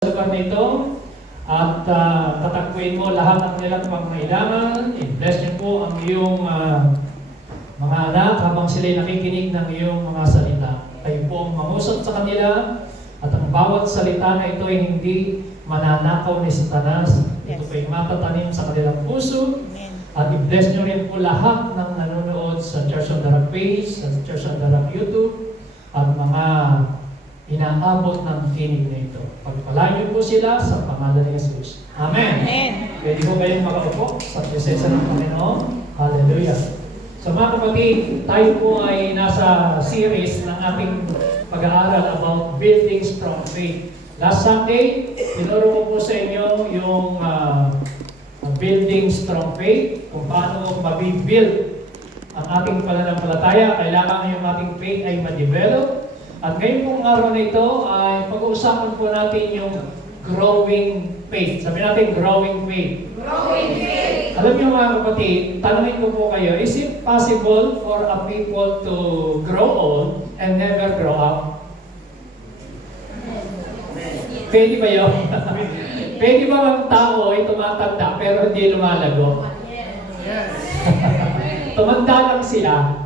sa lugar na ito at tatakbuhin mo lahat ng kanilang pangangailangan. I-bless niyo po ang iyong mga anak habang sila'y nakikinig ng iyong mga salita. Kayo po ang mangusap sa kanila at ang bawat salita na ito ay hindi mananakaw ni Satanas. Ito po ay matatanim sa kanilang puso. At i-bless niyo rin po lahat ng nanonood sa Church on the Rock page, sa Church on the Rock YouTube, at mga inaabot ng tinig na ito. Pagpalain niyo po sila sa pangalan ni Jesus. Amen. Amen. Pwede ko kayong makaupo sa presensya ng Panginoon. Hallelujah. So mga kapatid, tayo po ay nasa series ng ating pag-aaral about building strong faith. Last Sunday, tinuro ko po sa inyo yung building strong faith, kung paano mabibuild ang ating pananampalataya. Kailangan yung ating faith ay ma-develop. At ngayon pong araw na ito ay pag-uusapan po natin yung growing faith. Sabi natin, growing faith. Growing faith. Alam niyo mga kapatid, tanongin ko po kayo, is it possible for a people to grow old and never grow up? Pwede ba yun? Pwede ba ang tao ay tumatanda pero hindi lumalago? Yes. Tumanda lang sila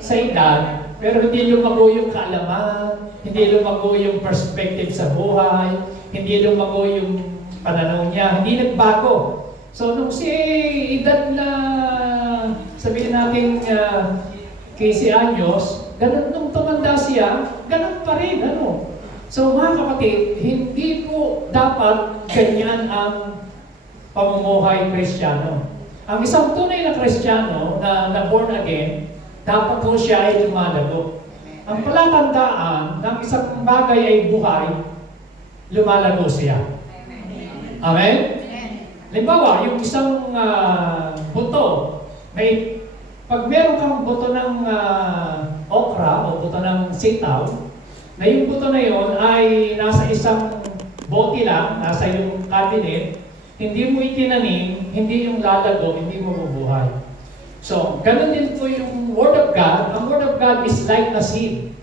sa edad, pero hindi lumago yung kaalaman, hindi lumago yung perspective sa buhay, hindi lumago yung pananaw niya, hindi nagbago. So nung si edad na sabihin natin 15 anyos, ganun nung tumanda siya, ganun pa rin, ano? So mga kapatid, hindi po dapat ganyan ang pamumuhay Kristiyano. Ang isang tunay na Kristiyano na born again, dapat po siya ay lumalago. Ang palatandaan ng isang bagay ay buhay, lumalago siya. Amen? Halimbawa, yung isang buto, pag meron kang buto ng okra o buto ng sitaw, na yung buto na yon ay nasa isang bote lang, nasa yung cabinet, hindi mo itinanim, hindi yung lalago, hindi mo mabubuhay. So, ganun din po yung Word of God. Ang Word of God is like a seed.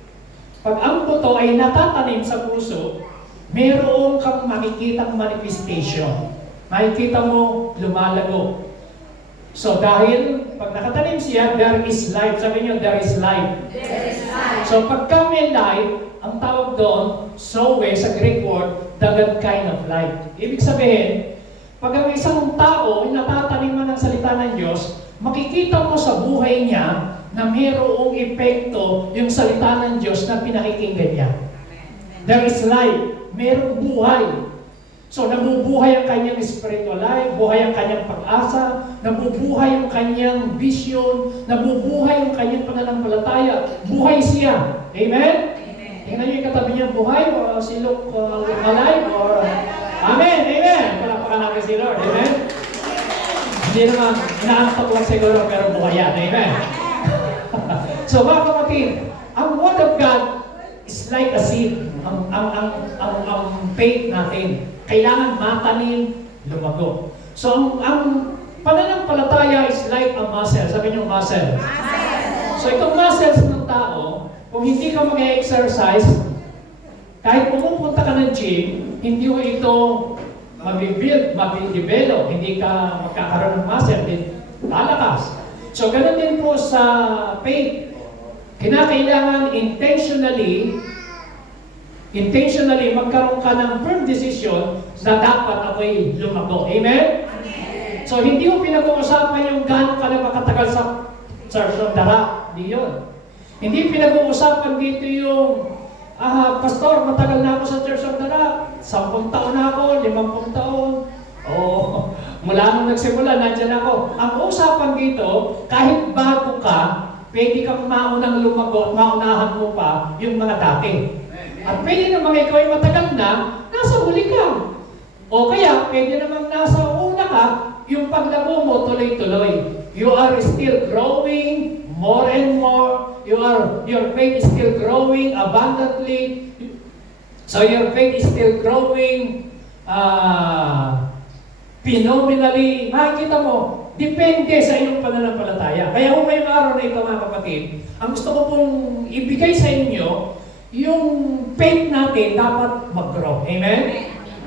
Pag ang buto ay natatanim sa puso, mayroon kang makikitang manifestation. Makikita mo, lumalago. So, dahil pag nakatanim siya, there is life. Sabi niyo, there is life. There is life. So, pagka may life, ang tawag doon, zoe sa Greek word, the kind of life. Ibig sabihin, pag ang isang tao ay natataniman ng salita ng Diyos, makikita mo sa buhay niya na mayroong epekto yung salita ng Diyos na pinakikinggan niya. There is life. Mayroong buhay. So, nabubuhay ang kanyang spiritual life, buhay ang kanyang pag-asa, nabubuhay ang kanyang vision, nabubuhay ang kanyang pananampalataya. Buhay siya. Amen? Tingnan niyo yung katabi niya, buhay o silok alive or Amen! Amen! Palapakan natin si Lord. Amen? Hindi naman, inaantok lang siguro pero buhay yan. Amen? So mga kapatid, ang Word of God is like a seed. Ang faith natin. Kailangan matanim, lumago. So ang pananampalataya is like a muscle. Sabi niyo muscle. So itong muscles ng tao, kung hindi ka mag-exercise, kahit pumupunta ka ng gym, hindi mo ito mabibuild, mabidevelop, hindi ka magkakaroon ng muscle, lalakas. So, ganun din po sa faith. Kinakailangan intentionally magkaroon ka ng firm decision na dapat ako'y lumago. Amen? So, hindi mo pinag-uusapan yung gano'n ka na makatagal sa Church on the Rock. Hindi yun. Hindi pinag-uusapan dito yung Pastor, matagal na ako sa Church on the Rock. 10 taon na ako, 50 taon. Mula nung nagsimula, nandyan ako. Ang usapan dito, kahit bago ka, pwede kang maunang lumago at maunahan mo pa yung mga dati. At pwede namang ikaw ay matagal na, nasa huli ka. O kaya, pwede namang nasa una ka, yung paglago mo tuloy-tuloy. You are still growing more and more. Your faith is still growing abundantly. So your faith is still growing phenomenally. Makikita mo, depende sa iyong pananampalataya. Kaya kung ngayong araw na ito mga kapatid, ang gusto ko pong ibigay sa inyo, yung faith natin dapat mag-grow. Amen?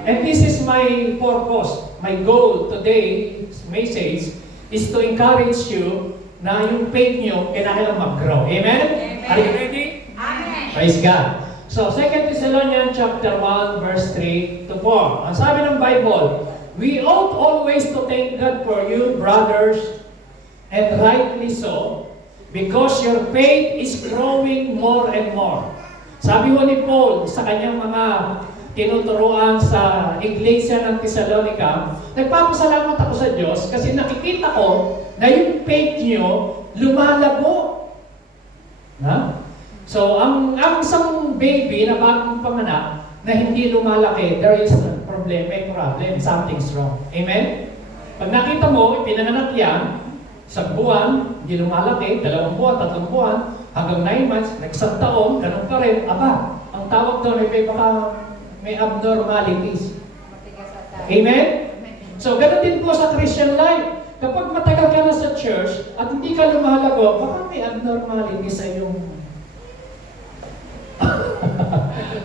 And this is my purpose. My goal today's message is to encourage you na yung faith nyo kailangan mag-grow. Amen? Are you ready? Amen. Praise God. So, 2 Thessalonians chapter 1, verse 3 to 4. Ang sabi ng Bible, we ought always to thank God for you, brothers, and rightly so, because your faith is growing more and more. Sabi ho ni Paul sa kanyang mga tinuturuan sa Iglesia ng Thessalonica, nagpapasalamat ako sa Diyos kasi nakikita ko na yung faith nyo lumalago. Na? So, ang isang baby na bagong panganak na hindi lumalaki, there is a problem, may problem, something's wrong. Amen? Pag nakita mo, pinanganak yan, isang buwan, hindi lumalaki, 2 buwan, 3 buwan, hanggang 9 months, isang taon, ganun pa rin. Aba, ang tawag doon ay may abnormalities. Amen? So, ganun din po sa Christian life. Kapag matagal ka na sa church at hindi ka lumalago, baka may abnormalities sa iyong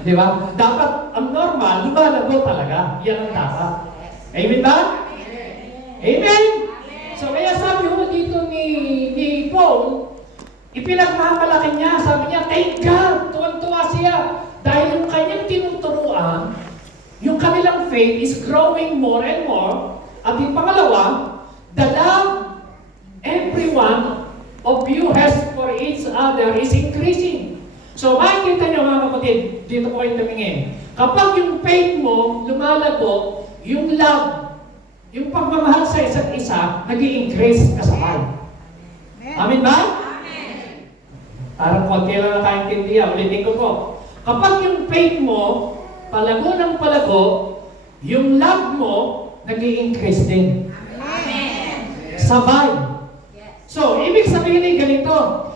di ba? Dapat ang normal, lumalago talaga. Yan ang dapat. Amen ba? Amen? So kaya sabi ho dito ni Paul, ipinagmamalaki niya, sabi niya, thank God, tuwan-tuwa siya. Dahil yung kanyang tinuturuan, yung kanilang faith is growing more and more. At yung pangalawa, the love every one of you has for each other is increasing. So, makikita niyo mga kapatid, dito po kayo tumingin. Kapag yung faith mo lumalago, yung love, yung pagmamahal sa isa't isa, nag-i-increase kasabay. Amen ba? Amen. Parang konti lang nakaintindihan. Ulitin ko po. Kapag yung faith mo, palago ng palago, yung love mo, nag-i-increase din. Amen. Sabay. So, ibig sabihin ay ganito.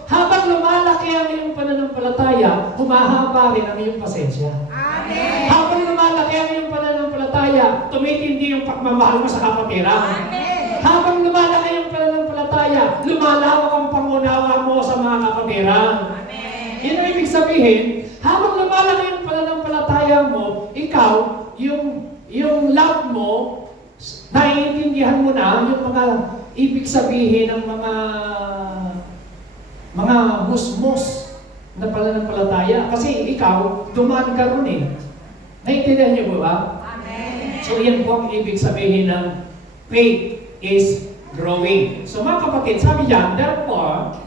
Habang lumalaki ang iyong pananampalataya, humahaba rin ang iyong pasensya. Amen. Habang lumalaki ang iyong pananampalataya, tumitindi yung pagmamahal mo sa kapatiran. Amen. Habang lumalaki ang pananampalataya, lumalawak ang pangunawa mo sa mga kapatiran. Amen. Yun ang ibig sabihin, habang lumalaki ang pananampalataya mo, ikaw, yung love mo, naiintindihan mo na yung mga ibig sabihin ng mga musmos na pananampalataya. Kasi ikaw, dumaan ka ron eh. Naintindihan niyo ba? Amen. So yan po ang ibig sabihin ng faith is growing. So mga kapatid, sabi diyan, therefore,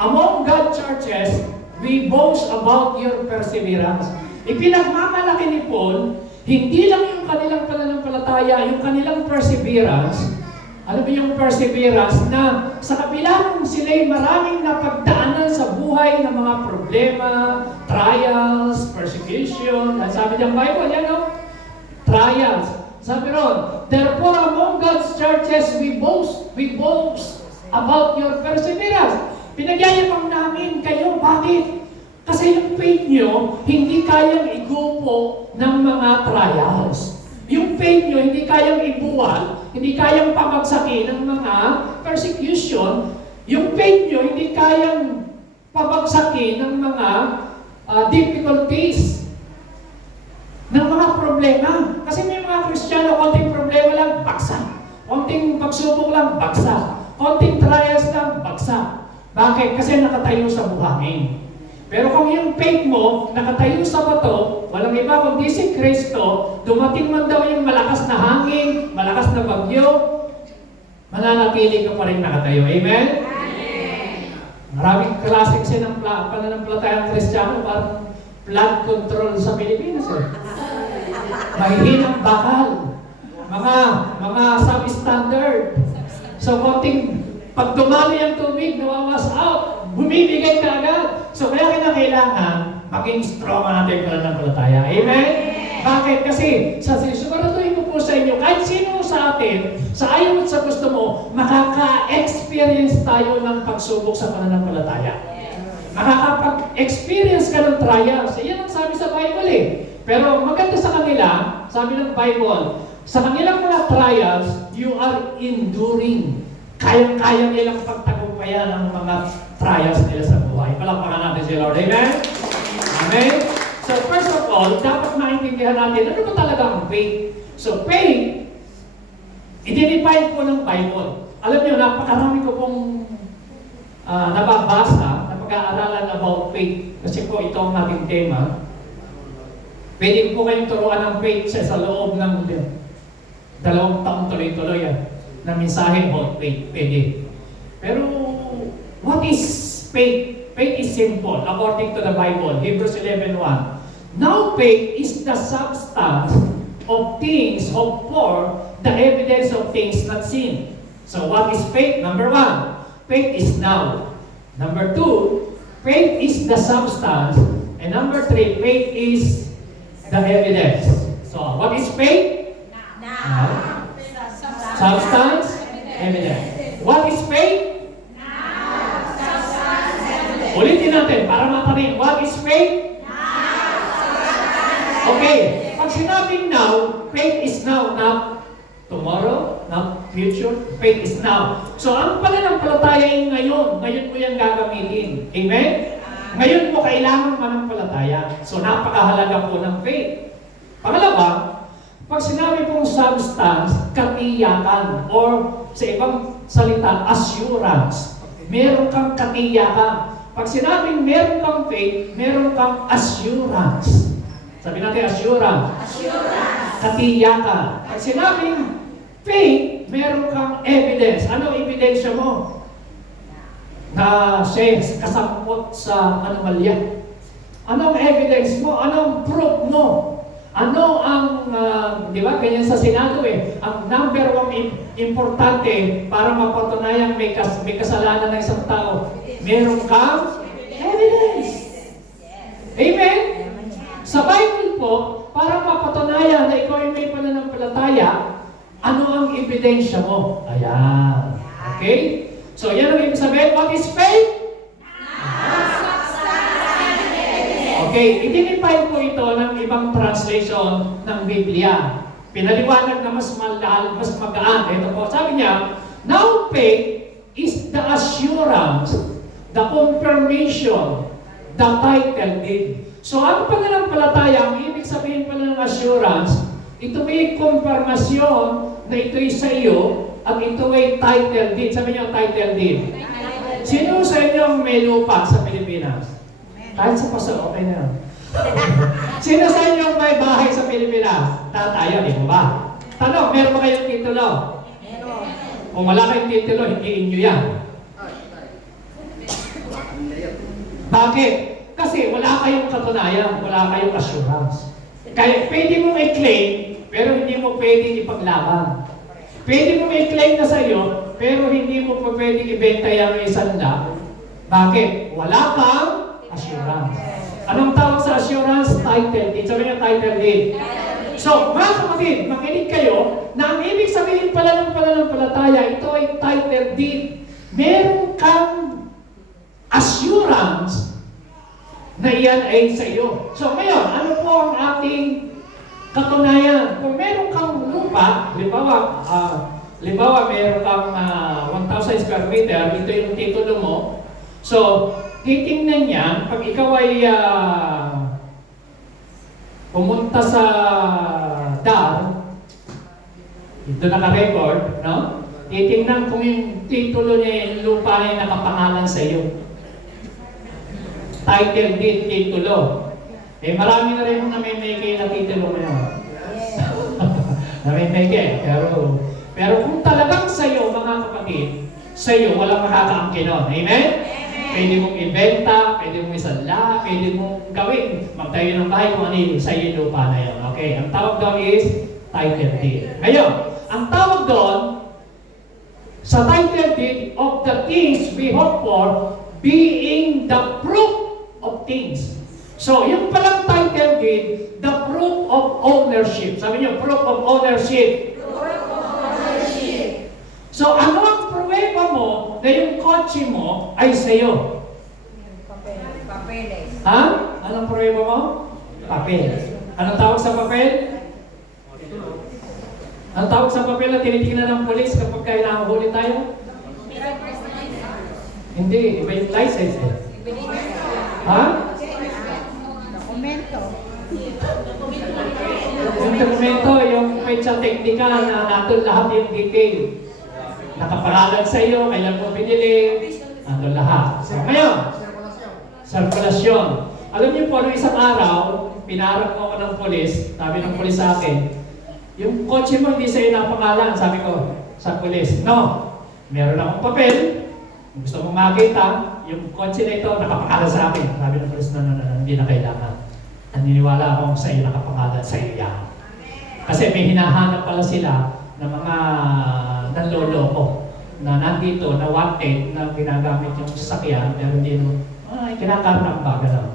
among God churches, we boast about your perseverance. Ipinagmamalaki ni Paul, hindi lang yung kanilang pananampalataya, yung kanilang perseverance. Alam mo yung perseverance na sa kabila nung sila'y maraming napagdaanan sa buhay ng mga problema, trials, persecution. At sabi ng Bible, yan o, trials. Sabi ron, therefore among God's churches we boast about your perseverance. Pinagyayabang namin kayo. Bakit? Kasi yung faith nyo, hindi kayang igupo ng mga trials. Yung faith nyo, hindi kayang ibuwal, hindi kayang pabagsakin ng mga persecution. Yung faith nyo, hindi kayang pabagsakin ng mga difficulties, ng mga problema. Kasi may mga Kristiyano, konting problema lang, bagsak. Konting pagsubok lang, bagsak. Konting trials lang, bagsak. Bakit? Kasi nakatayo sa buhangin. Pero kung yung faith mo, nakatayo sa bato, walang iba kundi si Kristo, dumating man daw yung malakas na hangin, malakas na bagyo, mananatili ka pa rin nakatayo. Amen? Amen. Maraming klase kasi ng pananampalatayang Kristiyano, parang flood control sa Pilipinas eh. Mahihinang bakal. Mga substandard. So, konting pag dumali ang tubig, nawawas out. Bumibigay ka agad. So, kaya kinakailangan maging strong ang ating pananampalataya. Amen? Bakit? Kasi, siguraduhin ko po sa inyo, kahit sino sa atin, sa ayaw at sa gusto mo, makaka-experience tayo ng pagsubok sa pananampalataya. Makakapag-experience ka ng trials. Yan ang sabi sa Bible eh. Pero maganda sa kanila, sabi ng Bible, sa kanilang mga trials, you are enduring. Kayang-kaya nilang pagtagumpayan ang mga trials nila sa buhay. Palakpakan natin si Lord. Amen? Amen? So first of all, dapat maintindihan natin ano ba talaga ang faith. So faith, i-define po ng Bible. Alam niyo, napakarami ko pong nababasa, napag-aaralan about faith. Kasi po ito ang ating tema. Pwede po kayong turuan ng faith sa loob ng 2 taong tuloy-tuloy na mensahe about faith. Pwede. Pero, what is faith? Faith is simple, according to the Bible, Hebrews 11:1. Now faith is the substance of things hoped for, the evidence of things not seen. So what is faith? Number 1, faith is now. Number 2, faith is the substance. And number 3, faith is the evidence. So what is faith? Now. Substance, evidence. What is faith? Ulitin natin para matanin. What is faith? Okay. Pag sinabing now, faith is now, not tomorrow, not future. Faith is now. So, ang pananampalataya ay ngayon. Ngayon mo yan gagamitin. Amen? Ngayon mo kailangan manampalataya. So, napakahalaga po ng faith. Pangalawa, pag sinabi pong substance, katiyakan, or sa ibang salita, assurance. Meron kang katiyakan. Pag sinabing meron kang faith, meron kang assurance. Sabi natin assurance. Katiyakan. Pag sinabing faith, meron kang evidence. Ano ebidensya mo? Na siya kasangkot sa anomalya. Anong evidence mo? Anong proof mo? Ano ang, di ba, ganyan sa Senado ang number 1 importante para mapatunayan may kasalanan ng isang tao. Meron kang evidence. Amen? Sa Bible po, para mapatunayan na ikaw ay may pananampalataya, ano ang ebidensya mo? Ayan. Okay? So, yan ang ibig sabihin. What is faith? Okay, i-define po ito ng ibang translation ng Biblia. Pinaliwanag na mas malal, mas magaan. Ito po, sabi niya, now faith is the assurance, the confirmation, the title deed. So, ang pananampalataya, ang ibig sabihin pala ng assurance, ito ay konfirmasyon na ito'y sa iyo at ito ay title deed. Sabi niyo, title deed. Sino sa inyo ang may lupa sa Pilipinas? Kahit sa paso, okay na yan. Sino sa inyo may bahay sa Pilipinas? Tayo, di ba? Tanong, meron ba kayong titulo? Meron. Kung wala kayong titulo, hindi inyo yan. Bakit? Kasi wala kayong katunayan, wala kayong assurance. Kaya pwede mong i-claim, pero hindi mo pwedeng ipaglaban. Pwede mong i-claim na sa iyo, pero hindi mo pa pwedeng ibenta yan ng 100. Bakit? Wala kang assurance. Anong tawag sa assurance? Title deed. Sabi niya title deed. So, mga kapatid, makinig kayo na ang ibig sabihin pala ng pananampalataya, ito ay title deed. Meron kang assurance na iyan ay sa iyo. So, ngayon, ano po ang ating katunayan? Kung meron kang lupa, limbawa meron kang 1,000 square meter, ito yung titulo mo. So, titingnan niya, pag ikaw ay pumunta sa DAR, ito naka-record, no? Titingnan kung yung titulo niya, yung lupa ay nakapangalan sa iyo. Title deed, titulo. Marami na rin yung namimigay na titulo ngayon. Namimigay, pero kung talagang sa iyo, mga kapatid, sa iyo, walang makakaangkin nun. Amen? Pwede mong ibenta, pwede mong isanla, pwede mong gawin. Magtayo ng bahay kung ano sa iyo lupa na yun. Okay, ang tawag doon is title deed. Ngayon, ang tawag doon sa title deed of the things we hope for being the proof of things. So, yung palang title deed, the proof of ownership. Sabi niyo, proof of ownership. Proof of ownership. So, ano ang pruweba mo na yung kotse mo ay sa'yo? Papeles. Ha? Anong pruweba mo? Papel. Anong tawag sa papel? Anong tawag sa papel na tinitingnan ng polis kapag kaya nakahuli tayo? Hindi, iba yung license. Ha? Dokumento. Yung dokumento, yung petsa teknika na nandun lahat yung detail. Nakapangalan sa iyo, kailan mo binili, nandun lahat. So ngayon, sirkulasyon. Alam niyo po, nung isang araw, pinarap ko ako ng polis, sabi ng polis sa akin, yung kotse mo hindi sa'yo napangalan, sabi ko sa polis. No, meron akong papel, gusto mong makita, yung kotse na ito nakapangalan sa akin. Sabi ng polis, no, hindi na kailangan. Naniniwala akong sa iyo nakapangalan sa iyo yan. Kasi may hinahanap pala sila ng mga nanloloko na nandito, na wanted, na ginagamit yung sasakyan, pero hindi mo, kinakarnang baga lang.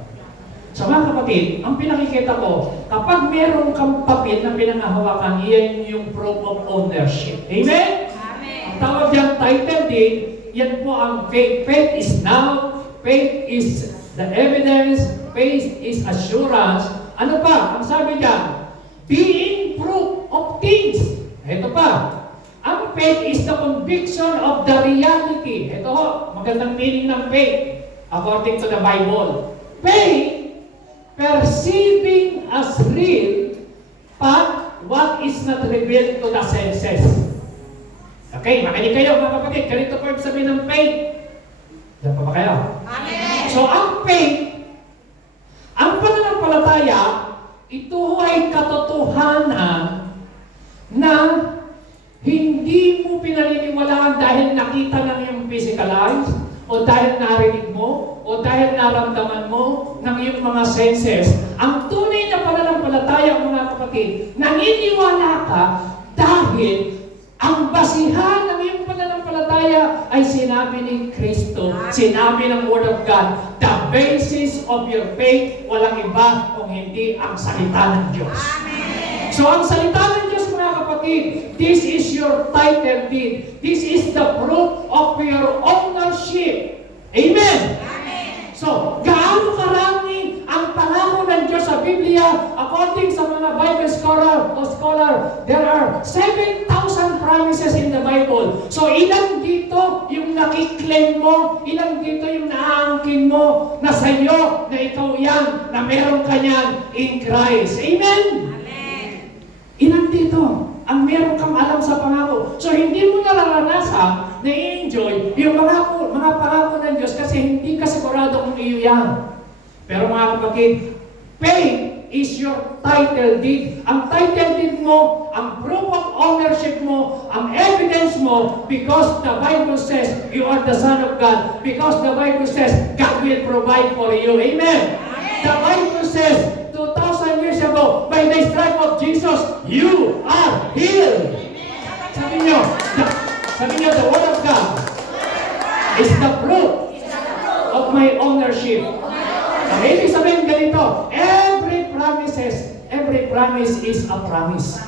So mga kapatid, ang pinakikita ko, kapag meron kang papel na pinangahawakan, iyan yung proof of ownership. Amen? Amen. Ang tawag dyan, title deed, yan po ang faith. Faith is now, faith is the evidence, faith is assurance. Ano pa? Ang sabi dyan, being proof of things. Ito pa, ang faith is the conviction of the reality. Ito, magandang meaning ng faith, according to the Bible. Faith, perceiving as real, but what is not revealed to the senses. Okay, makinig kayo mga kapatid. Ganito po yung sabihin ng faith. Diyan pa ba kayo? Amen. So ang faith, ang pananampalataya, ito ay katotohanan na hindi mo pinaniniwalaan dahil nakita ng iyong physical eyes, o dahil narinig mo, o dahil naramdaman mo ng iyong mga senses. Ang tunay na pananampalataya, mga kapatid, naniniwala ka dahil ang basihan ng iyong pananampalataya ay sinabi ni Kristo, sinabi ng Word of God. The basis of your faith, walang iba kung hindi ang salita ng Diyos. So ang salita ng Diyos, mga kapatid, this is your title deed. This is the proof of your ownership. Amen? So, gaano karami ang pangako ng Diyos sa Biblia? According sa mga Bible scholar, there are 7,000 promises in the Bible. So, ilan dito yung nakiklaim mo? Ilan dito yung naaangkin mo na sa iyo, na ikaw yan, na meron ka niyan in Christ? Amen? Ilan dito ang meron kang alam sa pangako? So, hindi mo nararanasan na i-enjoy yung mga pangako ng Diyos kasi hindi ka sigurado kung iyo yan. Pero mga kapatid, faith is your title deed. Ang title deed mo, ang proof of ownership mo, ang evidence mo, because the Bible says you are the Son of God. Because the Bible says God will provide for you. Amen? The Bible says 2,000 years ago, by the stripe of Jesus, you are healed. Sabi niyo, the Word of God is the proof of my ownership. Ang ibig sabihin ganito, every promise is a promise.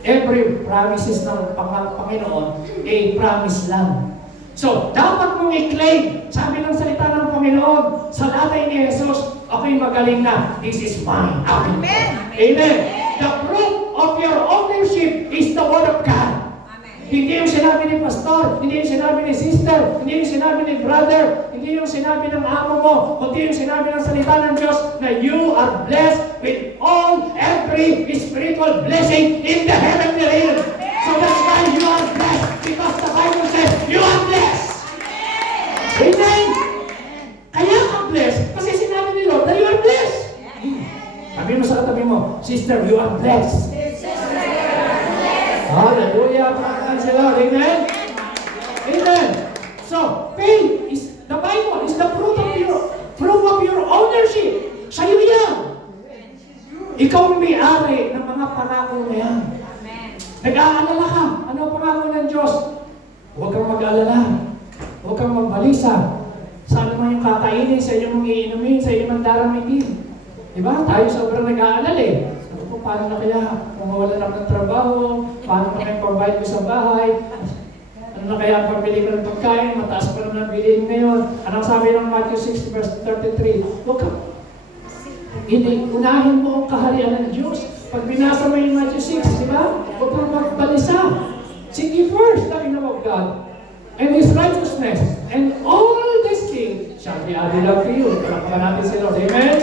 Every promises ng Panginoon, a promise lang. So, dapat mong i-claim, sabi ng salita ng Panginoon, sa latay ni Jesus, ako'y magaling na, this is mine. Amen. Amen. The proof of your ownership is the Word of God. Hindi yung sinabi ni pastor, hindi yung sinabi ni sister, hindi yung sinabi ni brother, hindi yung sinabi ng amo mo, kundi yung sinabi ng salita ng Diyos na you are blessed with every spiritual blessing in the heavenly realm. So that's why you are blessed, because the Bible says you are blessed. Amen? Kaya ka blessed, kasi sinabi ni Lord na you are blessed. Sabi mo sa katabi mo, sister, you are blessed. Hallelujah, praise the Lord. Amen? Amen. So, faith is, the Bible is the proof of your ownership. Sa'yo yan. Ikaw ang may-ari ng mga pangako na yan. Nag-aalala ka. Ano ang pangako ng Diyos? Huwag kang mag-aalala. Huwag kang magbalisa. Sana mo yung kakainin, sa iyo mong iinumin, sa iyo mong daramitin. Diba? Tayo sobrang nag-aalala eh. Paano na kaya kung mawalan ako ng trabaho? Paano na kaya pambayad ko sa bahay? Ano na kaya ang pambili ko ng pagkain? Mataas pa naman ang bilihin ngayon. Anong sabi ng Matthew 6 verse 33? Huwag ka. Unahin mo ang kaharian ng Diyos. Pag binasa mo yung Matthew 6, di ba? Huwag kang magbalisa. Seek ye first the kingdom of God and His righteousness, and all these things shall be added unto you. Palakpakan natin si Lord. Amen?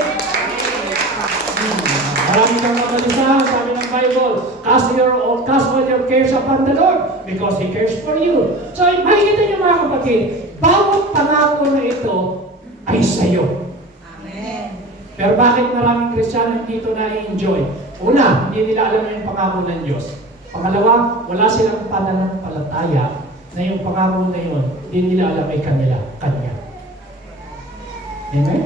cast all your cares upon the Lord because He cares for you. So, makikita niyo mga kapatid, bawat pangako na ito ay sa'yo. Amen. Pero bakit maraming Kristiyano hindi ito na-enjoy? Una, hindi nila alam yung pangako ng Diyos. Pangalawa, wala silang pananampalataya na yung pangako na yun, hindi nila alam ay Kanya. Amen?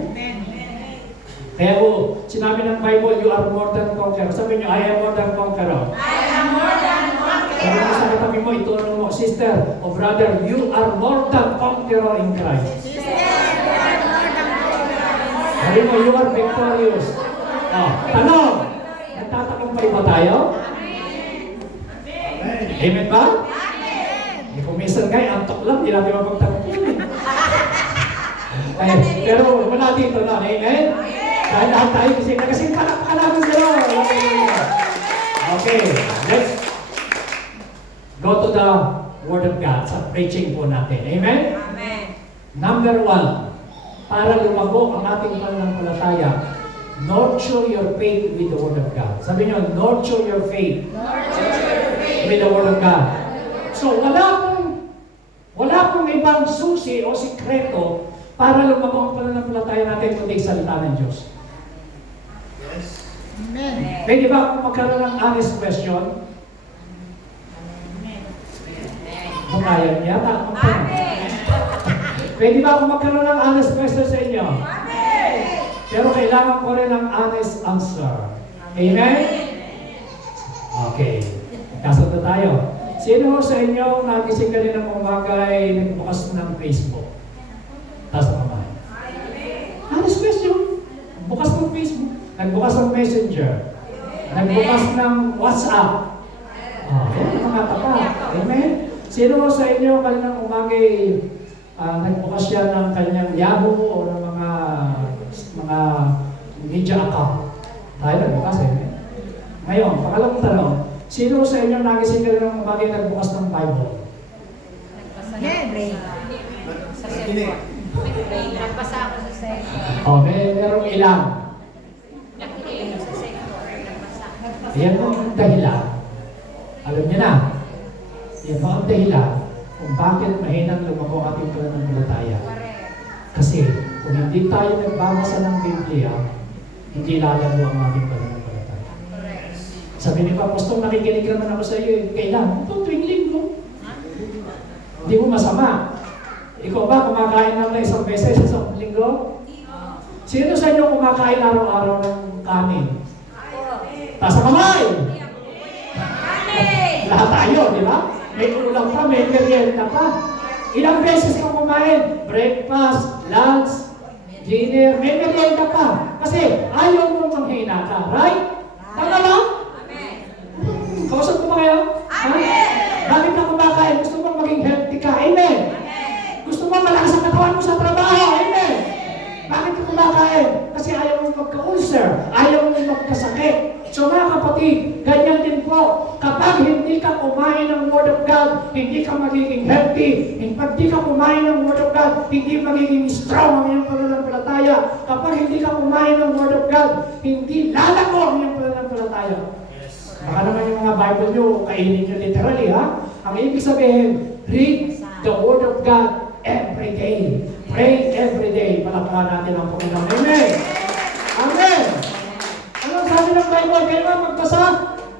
Kaya sinabi ng Bible, you are more than conqueror. Sabi niyo, I am more than conqueror. I am more than Sabi mo sa conqueror. katabi mo, itulong mo, sister o brother, you are more than conqueror in Christ. Sister, you are more than conqueror. Sabi mo, you are victorious. Tanong, nagtatakumpay ba tayo? Amen ba? Amen. Kung minsan kayo, antok lang, hindi natin mapagtakumpay. Pero wala dito na, amen? Dahil lahat tayo kasi palakpakan sila. Okay, let's go to the Word of God sa preaching po natin. Amen? Amen. Number 1, para lumago ang ating pananampalataya, nurture your faith with the Word of God. Sabi niyo, nurture your faith with the Word of God. So, wala pong ibang susi o sikreto para lumago ang pananampalataya natin kundi salita ng Diyos. Amen. Pwede ba kung magkaroon ng honest question? Kaya niya? Pwede ba kung magkaroon ng honest question sa inyo? Pero kailangan ko rin ng honest answer. Amen? Okay. Kasunod tayo. Sino sa inyo nagising kanina ng umaga ay nagbukas ng Facebook? Taas ang kamay. Honest question. Bukas ng Facebook. Nagbukas ng Messenger. Nagbukas ng WhatsApp. Yan, mga tapat. Amen? Sino sa inyo kaninang umaga nagbukas siya ng kanyang Yahoo o ng mga media account? Tayo nagbukas, amen? Ngayon, pangalawang tanong, sino sa inyo nagising kaninang umaga nagbukas ng Bible? Sa cellphone. Nagbasa ako sa cellphone. Merong ilang. Nakikinig sa cellphone. Nagbasa. Yan ang dahilan. Alam niyo na. Yan ang dahilan kung bakit mahinang lumago ang ating pananampalataya. Kasi kung hindi tayo nagbabasa ng Biblia, hindi lalago ang ating pananampalataya. Sabi ni Pastor, nakikinig naman ako sa iyo. Kailan? Ito, tuwing linggo. Hindi mo masama. Ikaw ba kumakain lang na isang beses sa isang linggo? Sino sa inyo kumakain araw-araw ng kanin? Taas ang kamay! Lahat tayo, di ba? May ulam pa, may merienda pa. Ilang beses ka kumain? Breakfast, lunch, dinner, may merienda pa. Kasi ayaw mong manghina ka, right? Tama ba? Kausap ko ba kayo? Bakit ka kumakain? Gusto mong maging healthy ka? Amen? Gusto mo malakas ang katawan mo sa trabaho? Amen? Bakit ka kumakain? Kasi ayaw mong magka-ulcer, ayaw mong magkasakit. So mga kapatid, ganyan din po. Kapag hindi ka kumain ng Word of God, hindi ka magiging healthy. Kapag hindi ka kumain ng Word of God, hindi magiging strong ang iyong pananampalataya. Kapag hindi ka kumain ng Word of God, hindi lalago ang iyong pananampalataya. Baka naman yung mga Bible nyo, kainin nyo literally, ha? Ang ibig sabihin, read the Word of God every day. Pray every day. Palakpakan natin ang Panginoon. Amen! Amen! Anong sabi ng Bible? Kayo ba magbasa?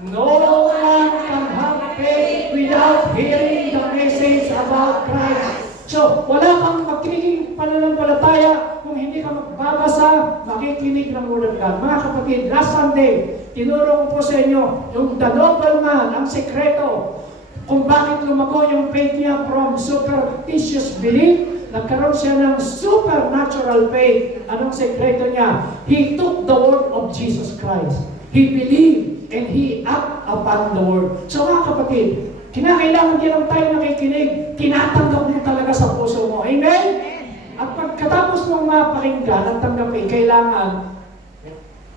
No one can have faith without hearing the message about Christ. So, wala kang makikinig pananampalataya kung hindi ka magbabasa, makikinig ng Word of God. Mga kapatid, last Sunday, tinuro ko po sa inyo yung the noble man, ang sekreto kung bakit lumago yung faith niya from superstitious belief, nagkaroon siya ng supernatural faith. Anong sekreto niya? He took the word of Jesus Christ. He believed and he acted upon the word. So mga kapatid, kinakailangan din lang tayo nakikinig, tinatanggap mo talaga sa puso mo. Amen? At pagkatapos mong mapakinggan at tanggapin, kailangan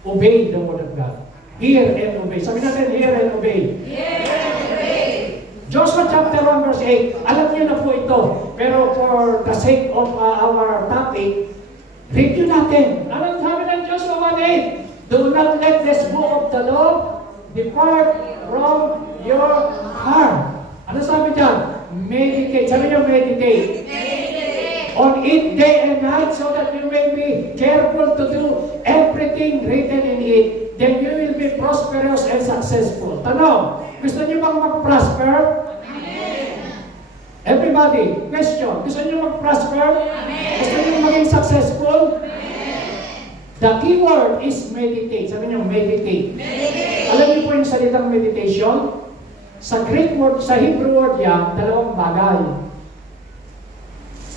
obey the word of God. Hear and obey. Sabi natin, hear and obey. Hear and obey. Joshua chapter 1 verse 8, alam niyo na po ito. Pero for the sake of our topic, review natin. Anong sabi ng Joshua 1:8? Do not let this book of the law depart from your heart. Ano sabi dyan? Meditate. Sabi niyo, meditate. On it day and night so that you may be careful to do everything written in it. Then you will be prosperous and successful. Tanong, gusto niyo bang mag-prosper? Everybody, question. Gusto niyo mag-prosper? Gusto niyo maging successful? The key word is meditate. Sabi niyo, meditate. Alam niyo po yung salitang meditation? Sa Greek word, sa Hebrew word yan, dalawang bagay.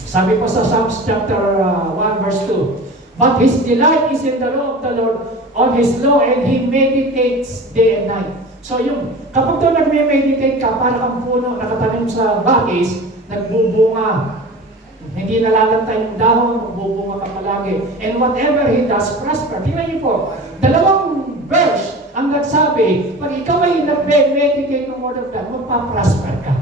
Sabi po sa Psalms chapter 1 verse 2, but his delight is in the law of the Lord, on his law, and he meditates day and night. So yung, kapag doon nagme-meditate ka, para kang puno nakatanim sa bakis, nagbubunga. Hindi nalalantay yung dahon, magbubunga ka palagi. And whatever he does, prosper. Tingnan niyo po, dalawang verse ang nagsabi, pag ikaw ay nag-meditate ng Word of God, magpa-prosper ka.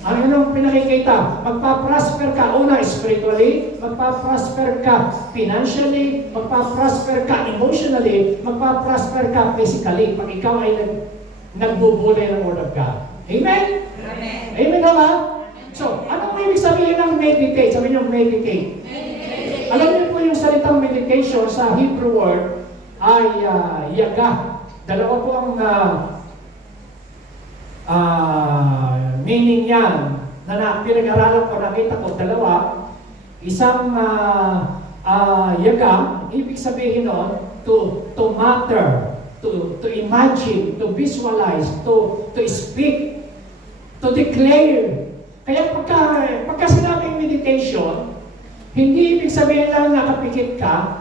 Ano yung pinakikita? Magpa-prosper ka, una, spiritually, magpa-prosper ka financially, magpa-prosper ka emotionally, magpa-prosper ka physically, pag ikaw ay nagbubulay ng Word of God. Amen? Amen. Amen naman? So, anong ibig sabihin ng meditate? Sabi niyo, meditate. Alam niyo po yung salitang meditation sa Hebrew word ay yaga. Dalawa po ang meaning yan na pinag-aralan ko, nakita ko, dalawa. Isang yaga, ibig sabihin nun, to matter, to imagine, to visualize, to speak, to declare. Kaya pagka sinabing meditation, hindi ibig sabihin lang nakapikit ka,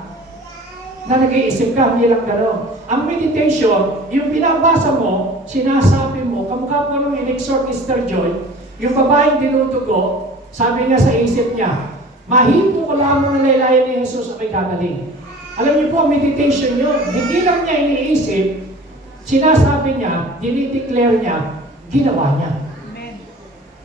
na nag-iisip ka, hindi lang gano'n. Ang meditation, yung binabasa mo, sinasabi mo, kamukha po nung in-exhort Sister Joy, yung babaeng dinudugo, sabi niya sa isip niya, mahinto ko lamang ang laylayan ni Jesus ako'y gagaling. Alam niyo po, meditation yun. Hindi lang niya iniisip, sinasabi niya, dinideclare niya, ginawa niya. Amen.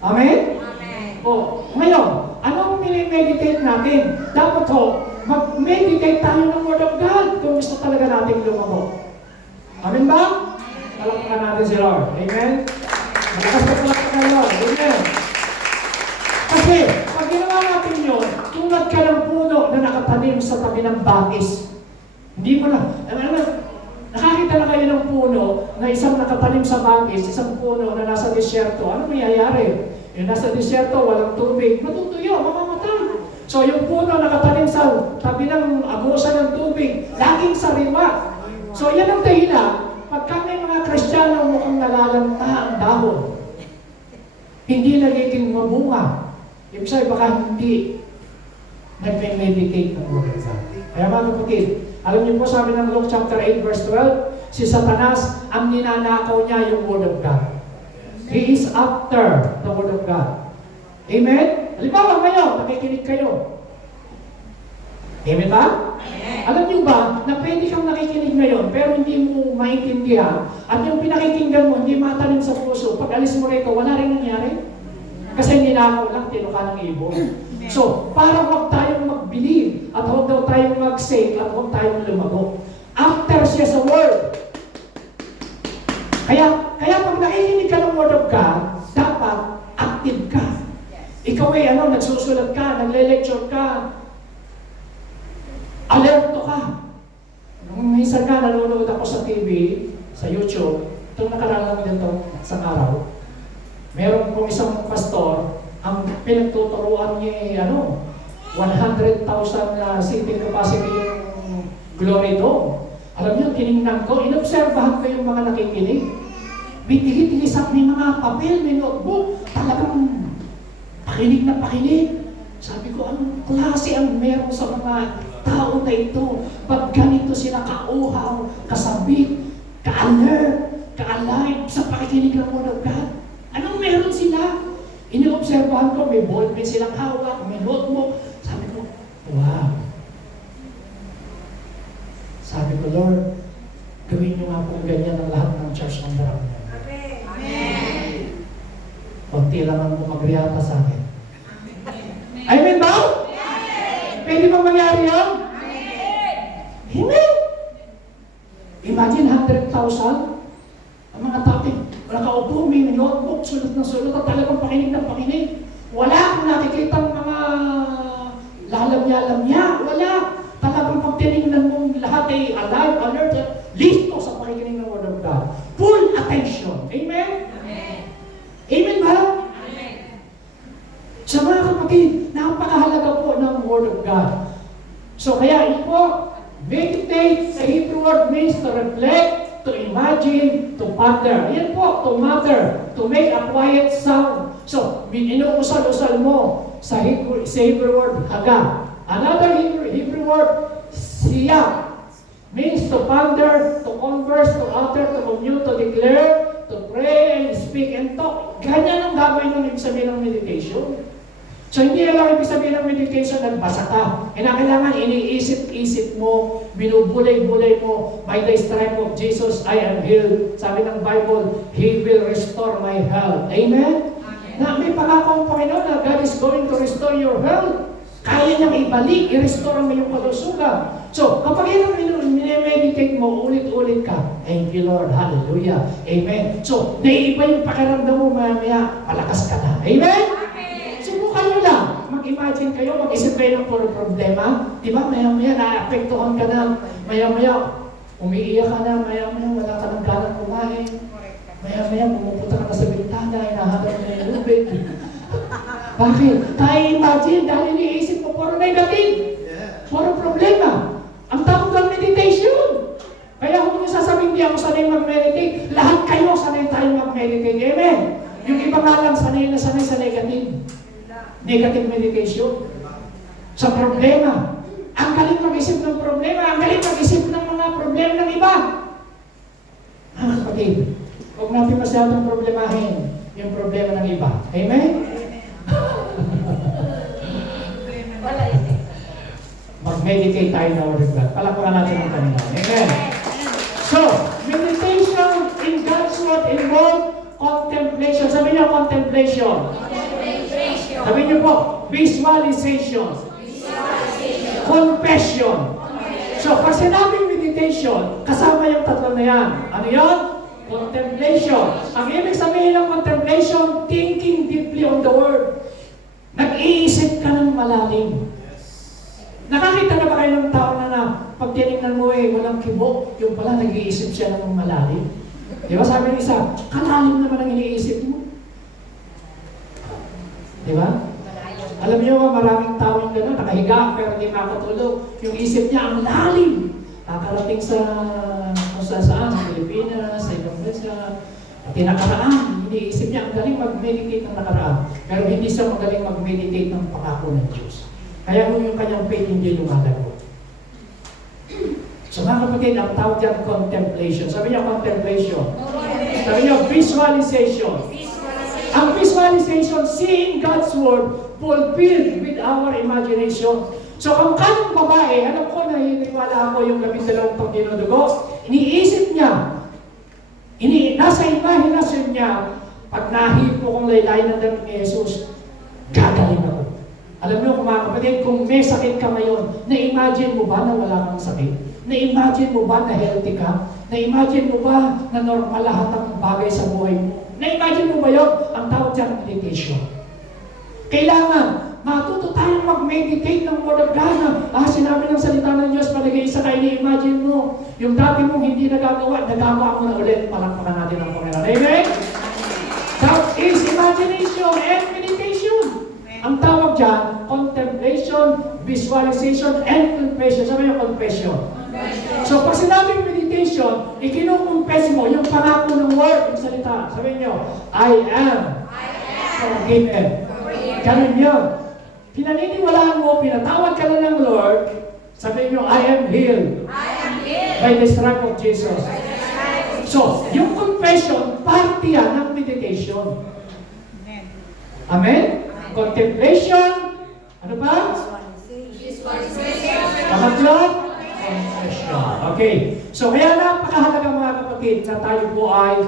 Amen? Amen. O, ngayon, anong minimeditate natin? Dapat ho, mag-meditate tayo ng Word of God kung gusto talaga natin lumabo. Amen ba? Palakpakan natin si Lord. Amen? Malakas na palakpakan ng Lord. Amen? Kasi, pag ginawa natin yun, tulad ka ng puno na nakatanim sa tabi ng bakis. Hindi mo na, nakakita na kayo ng puno na isang nakatanim sa bakis, isang puno na nasa disyerto. Ano mayayari? Yung nasa disyerto, walang tubig, matutuyo, mamamatay. So yung puno nakatanim sa tabi ng agusan ng tubig, laging sariwa. So yan ang dahilan, pagka may mga Kristiyano mukhang nalalanta ang dahon, hindi nagiging mabunga. Ibig sabihin baka hindi nagme-meditate ng Word of God. Kaya mga kapatid, alam niyo po sabi ng Luke chapter 8 verse 12, si Satanas, ang ninanakaw niya yung Word of God. He is after the Word of God. Amen? Halimbawa ngayon, nakikinig kayo. Amen ba? Amen. Alam niyo ba na pwede kang nakikinig ngayon pero hindi mo maintindihan at yung pinakikinggan mo hindi matanim sa puso, pag alis mo rito, wala rin nangyari? Kasi ninakaw lang, tinuka ng ibon. So, para huwag tayong mag-believe at huwag daw tayong mag-say at huwag tayong lumago. After siya sa Word. Kaya pag nakikinig ka ng Word of God, dapat active ka. Ikaw ay nagsusulat ka, nagle-lecture ka, alerto ka. Nung minsan ka, nanonood ako sa TV, sa YouTube, itong nakaraan lang dito sa araw, meron pong isang pastor, ang pinagtuturuan niya 100,000 seating capacity yung glory dome. Alam niyo, tinignan ko, inobserbahan ko yung mga nakikinig. May tigit-tigisak, may mga papel, may notebook, talagang pakinig na pakinig. Sabi ko, anong klase ang meron sa mga tao na ito? Pag ganito sila kauhaw, kasabik, ka-alert, ka-alive sa pakikinig ng Word of God? Anong meron sila? Iniobserbahan ko, may ballpen silang hawak, may notebook. Sabi ko, wow. Sabi ko, Lord, gawin niyo nga po ganyan ang lahat ng church ng Darang. Amen. Kunti lang ang mag-reata sa akin. Amen ba? Pwede bang mangyari yun? Amen! Imagine 100,000 ang mga tao, nakaupo, sulat na sulat at talagang pakinig ng pakinig. Wala kang nakikitang mga lalamya-lamya. Wala. Talagang pag tinignan mong lahat ay alive, alert, listo sa pakikinig ng Word of God. Full attention. Amen? Amen. Amen ba? Amen. So mga kapatid, napakahalaga po ng Word of God. So kaya ito po, meditate sa Hebrew word means to reflect, to imagine, to ponder. Ayan po, to mutter, to make a quiet sound. So, inuusal-usal mo sa Hebrew word, haga. Another Hebrew word, siya, means to ponder, to converse, to utter, to commune, to declare, to pray, and speak, and talk. Ganyan ang gagawin ng ibig sabihin ng meditation. So, hindi na lang ibig sabihin ng meditation, nagbasa ka. Kailangan iniisip-isip mo, binubulay-bulay mo, by the stripe of Jesus, I am healed. Sabi ng Bible, He will restore my health. Amen? Na may pangako ang Panginoon na God is going to restore your health. Kaya niyang ibalik, i-restore ang iyong kalusugan. So, kapag yun meditate mo, ulit-ulit ka, thank you Lord, hallelujah, amen. So, naiiba yung pakiramdam mo, maya-maya, malakas ka na. Amen? Subukan nyo lang. Mag-imagine kayo, mag-isip kayo ng puro problema. Diba? Maya-maya, naapektuhan ka na. Maya-maya, umiiyak ka na. Maya-maya, wala ka ng ganang kumain. Maya-maya, pumupunta ka na sa bintana, hinahanap mo yung lubid. Bakit? Imagine, dahil iniisip mo, puro negative. Puro problema. Ang tawag ng meditation. Kaya kung yung sasabihin, di ako sanay mag-meditate, lahat kayo sanay tayo mag-meditate. Amen? Yung iba nga lang sanay na sanay sa negative. Negative meditation. Sa problema. Ang galing mag-isip ng problema. Ang galing mag-isip ng mga problema ng iba. Mga kapatid, huwag natin masyadong problemahin yung problema ng iba. Amen? Mag-meditate tayo na Word of God. Palakpakan natin ang Panginoon. Amen? So, meditation in God's Word involves contemplation. Sabi niyo, contemplation. Sabi niyo po, visualization. Confession. So, pag sinabing meditation, kasama yung tatlo na yan. Ano yan? Contemplation. Ang ibig sabihin ng contemplation, thinking deeply on the Word. Nag-iisip ka ng malalim. Nakakita na ba kayo ng tao na pag tinignan mo walang kibo, yung pala nag-iisip siya ng malalim? Di ba sabi ng isa, kalalim naman ang iniisip mo. Di ba? Alam niyo ba, maraming tao yung gano'n, nakahiga pero hindi makatulog. Yung isip niya ang lalim. Nakarating sa kung saan, sa Pilipinas, sa ibang bansa, at nakaraan, iniisip niya ang galing mag-meditate ng nakaraan. Pero hindi siya magaling mag-meditate ng pangako ng Diyos. Kaya yung kanyang faith hindi lumalago. So mga kapatid, ang tawag dyan contemplation. Sabi niya contemplation. Sabi niya visualization. Ang visualization, seeing God's Word fulfilled with our imagination. So kung kanong babae, alam ko na hiniwala ako yung 12 taong dinudugo, iniisip niya, nasa imahinasyon niya, pag nahipo kong laylay ng damit ni Jesus, gagaling ako. Alam niyo mga kapatid, kung may sakit ka ngayon, na-imagine mo ba na wala kang sakit? Na-imagine mo ba na healthy ka? Na-imagine mo ba na normal lahat ng bagay sa buhay mo? Na-imagine mo ba yun? Ang tawag dyan meditation. Kailangan, matuto tayong mag-meditate ng Word of God na, sinabi ng salita ng Diyos, palagay isa kayo, ni-imagine mo, yung dati mong hindi nagagawa mo na ulit, palakpakan natin ang Panginoon. Amen? That is imagination and meditation. Ang tawag dyan, contemplation, visualization, and confession. Sabi niyo, confession. So, pag sinabing meditation, ikinukumpes mo yung pangako ng Word, yung salita. Sabi niyo, I am forgiven. Ganun yun. Pinaniniwalaan mo, pinatawag ka na ng Lord, sabi niyo, I am healed. By the stripe of Jesus. So, yung confession, parte yan ng meditation. Amen? Contemplation. Ano ba? Pangatlo? Confession. Okay. So, kaya napakahalaga mga kapatid na tayo po ay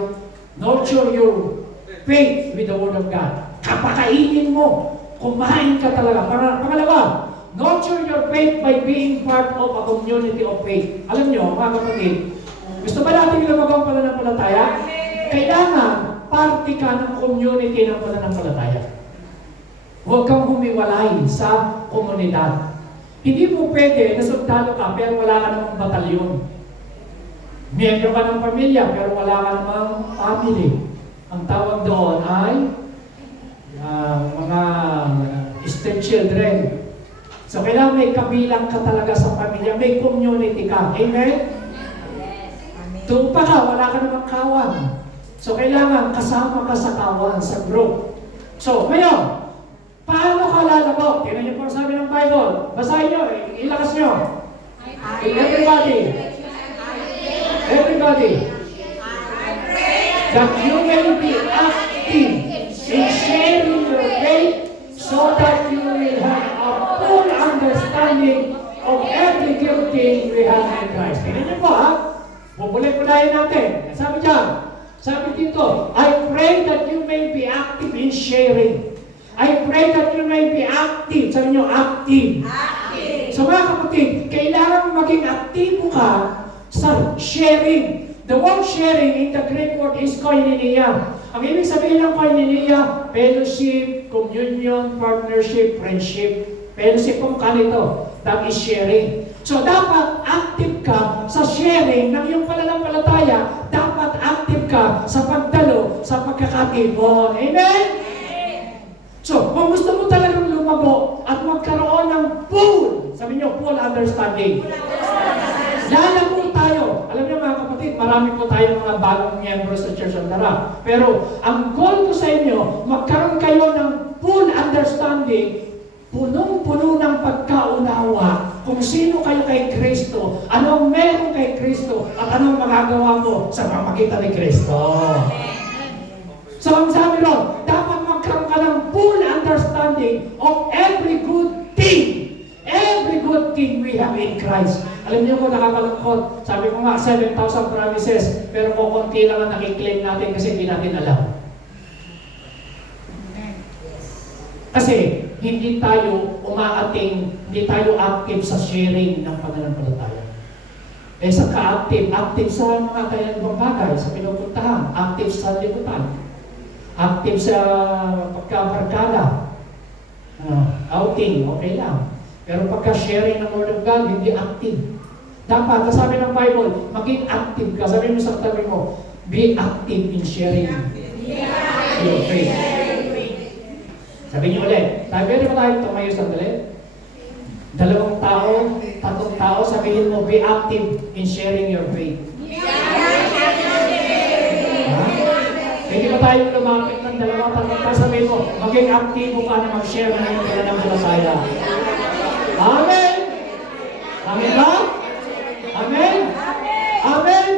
nurture your faith with the Word of God. Kapakainin mo. Kumain ka talaga. Pangalawa, nurture your faith by being part of a community of faith. Alam nyo, mga kapatid, gusto ba natin lumagaw ang pananampalataya? Kailangan parte ka ng community ng pananampalataya. Huwag kang humiwalay sa komunidad. Hindi mo pwede na sundalo ka pero wala ka namang batalyon. Miyembro ka ng pamilya pero wala ka namang family. Ang tawag doon ay mga stepchildren. So kailangan may kabilang ka talaga sa pamilya, may community ka. Amen? Tupa ka, wala ka namang kawan. So kailangan kasama ka sa kawan, sa group. So ngayon, paano ka lalago? Tingnan niyo po sabi ng Bible. Basahin niyo, ilakas niyo. Everybody. That you may be active in sharing your faith so that you will have a full understanding of every good thing we have in Christ. Tingnan niyo po ha. Bubulay-bulayin natin. Sabi dyan, sabi dito, I pray that you may be active in sharing. I pray that you may be active. Sabi niyo, active. Active. So mga kapatid, kailangan maging aktibo ka sa sharing. The word sharing in the Greek word is koinonia. Ang ibig sabihin ng koinonia, fellowship, communion, partnership, friendship. Fellowship kung kanito, that is sharing. So dapat active ka sa sharing ng iyong pananampalataya. Dapat active ka sa pagdalo, sa pagkakatipon. Amen? So, kung gusto mo talagang lumago at magkaroon ng full, sabi niyo, full understanding. Lalago tayo. Alam niyo mga kapatid, marami po tayong mga bagong miyembro sa Church of the Rock. Pero, ang goal ko sa inyo, magkaroon kayo ng full understanding, punong-puno ng pagkaunawa kung sino kayo kay Kristo, anong meron kay Kristo, at anong magagawa mo sa pamagitan ni Kristo. So, ang sabi ron, dapat magkaroon ka ng full understanding of every good thing we have in Christ. Alam niyo ko, nakakalungkot. Sabi ko nga, 7,000 promises, pero kukunti lang ang nakiklaim natin kasi hindi natin alam. Kasi hindi tayo umaating, hindi tayo active sa sharing ng pananampalataya. Eh sa ka-active, active sa mga kaya ibang bagay, sa pinupuntahan, active sa liputan, active sa pagkabarkada, outing, okay lang. Pero pagka-sharing ng Word of God, hindi active. Dapat, sabi ng Bible, maging active ka. Sabi mo sa katabi mo, be active in sharing your faith. Sabi niyo ulit, pwede ba tayo tumayo sandali? 2 tao, 3 tao, sabihin mo, be active in sharing your faith. Hindi ba tayo lumapit ng 2, 3 tao, sabihin mo, maging aktibo ka na mag-share na yung pananampalataya. Amen! Amen ba? Amen? Amen?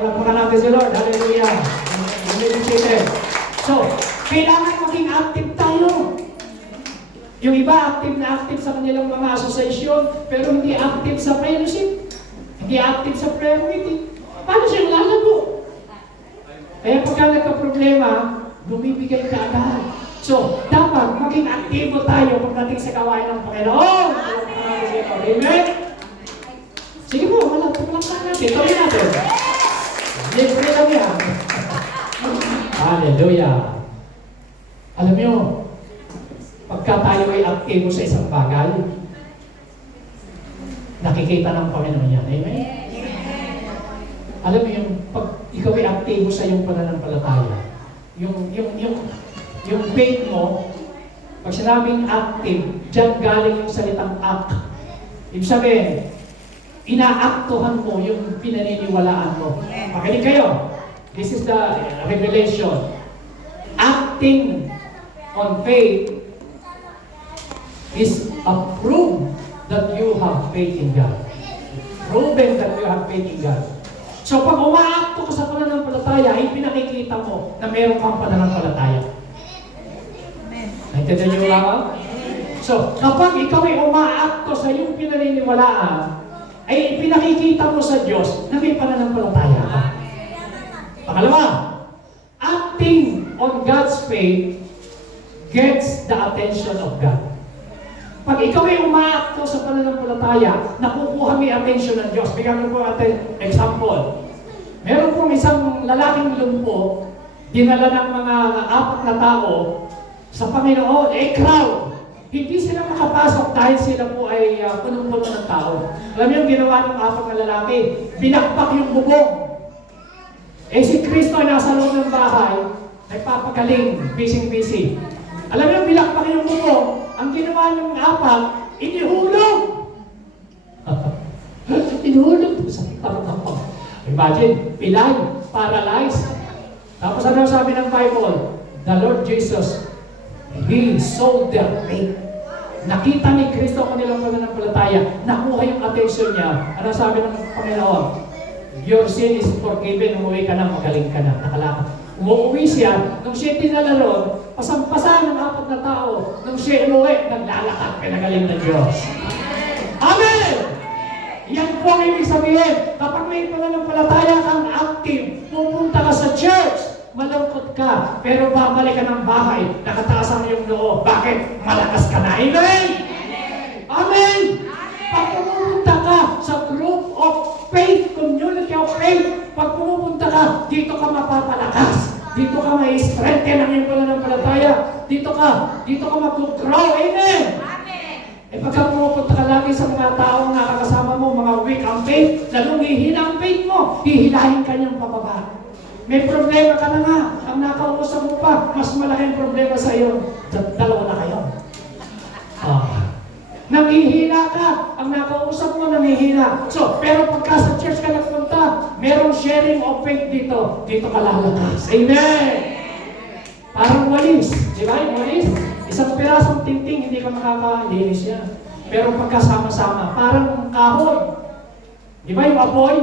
Palapakan natin si Lord. Hallelujah. So, kailangan maging active tayo. Yung iba active na active sa kanilang mga association, pero hindi active sa fellowship. Hindi active sa prayer meeting. Paano siyang lalago? Kaya pagka nagka-problema, bumibigay ka agad. So, dapat maging aktibo tayo pagdating sa gawain ng Panginoon. Amen? Sige po, wala. Pagpalakpan natin. Tawin natin. Libre lang yan. Hallelujah. Alam niyo, pagka tayo ay aktibo sa isang bagay, nakikita ng Panginoon yan. Amen? Alam mo yung pag ikaw ay aktibo sa iyong pananampalataya, yung faith mo, pag sinabing active, dyan galing yung salitang act. Ibig sabihin, inaaktuhan mo yung pinaniniwalaan mo. Makinig kayo. This is the revelation. Acting on faith is a proof that you have faith in God. Proven that you have faith in God. So pag umaakto ka sa pananampalataya, ay pinakikita mo na meron kang pananampalataya. Naintindihan niyo ba ako? So, kapag ikaw ay umaakto sa iyong pinaniniwalaan, ay pinakikita mo sa Diyos na may pananampalataya ka. Pangalawa, acting on God's faith gets the attention of God. Pag ikaw ay umaakto sa pananampalataya, nakukuha mo yung attention ng Diyos. Bigyan ko po natin example. Meron pong isang lalaking lumpo, dinala ng mga apat na tao sa Panginoon, crowd. Hindi sila makapasok dahil sila po ay punong-puno ng tao. Alam niyo, ginawa ng apat na lalaki, binakpak yung bubong. Si Kristo ay nasa loob ng bahay, nagpapagaling, busy-busy. Alam niyo, binakpak yung bubong, ang ginawa ng apat, inihulog. Inihulog po sa tao. Imagine, pilay, paralyzed. Tapos ano sabi ng Bible? The Lord Jesus, He saw their faith. Nakita ni Kristo ang kanilang pananampalataya. Nakuha yung attention niya. Ano sabi ng Panginoon? Your sin is forgiven. Umuwi ka na, magaling ka na. Nakalakad. Umuwi siya. Nung siya tinala ron, pasampasan ng apat na tao. Nung siya umuwi, naglalakad. Pinagaling ng Diyos. Amen! Yan po ang ibig sabihin. Kapag may pananampalataya kang active, pupunta ka sa church, malungkot ka, pero babalik ka ng bahay, nakataas ang iyong loob. Bakit? Malakas ka na. Amen! Amen! Pag pumunta ka sa group of faith, community of faith, pag pumunta ka, dito ka mapapalakas. Dito ka may-strengthen ang iyong pananampalataya. Dito ka mag-grow. Amen! Pagka pumupunta ka lagi sa mga taong nakakasama mo, mga weak ang faith, lalong hihina ang faith mo, hihilahin ka niyang pababa. May problema ka na nga, ang nakausap mo pa, mas malaking problema sa iyo. Dalawa na kayo. Nanghihina ka, ang nakausap mo nanghihina. So, pero pagka sa church ka nagpunta, merong sharing of faith dito. Dito ka lalakas. Amen! Parang walis. Di ba yung walis? Isang pirasong tingting, hindi ka makakalinis yan. Pero pagkasama-sama, parang kahoy. Di ba yung apoy?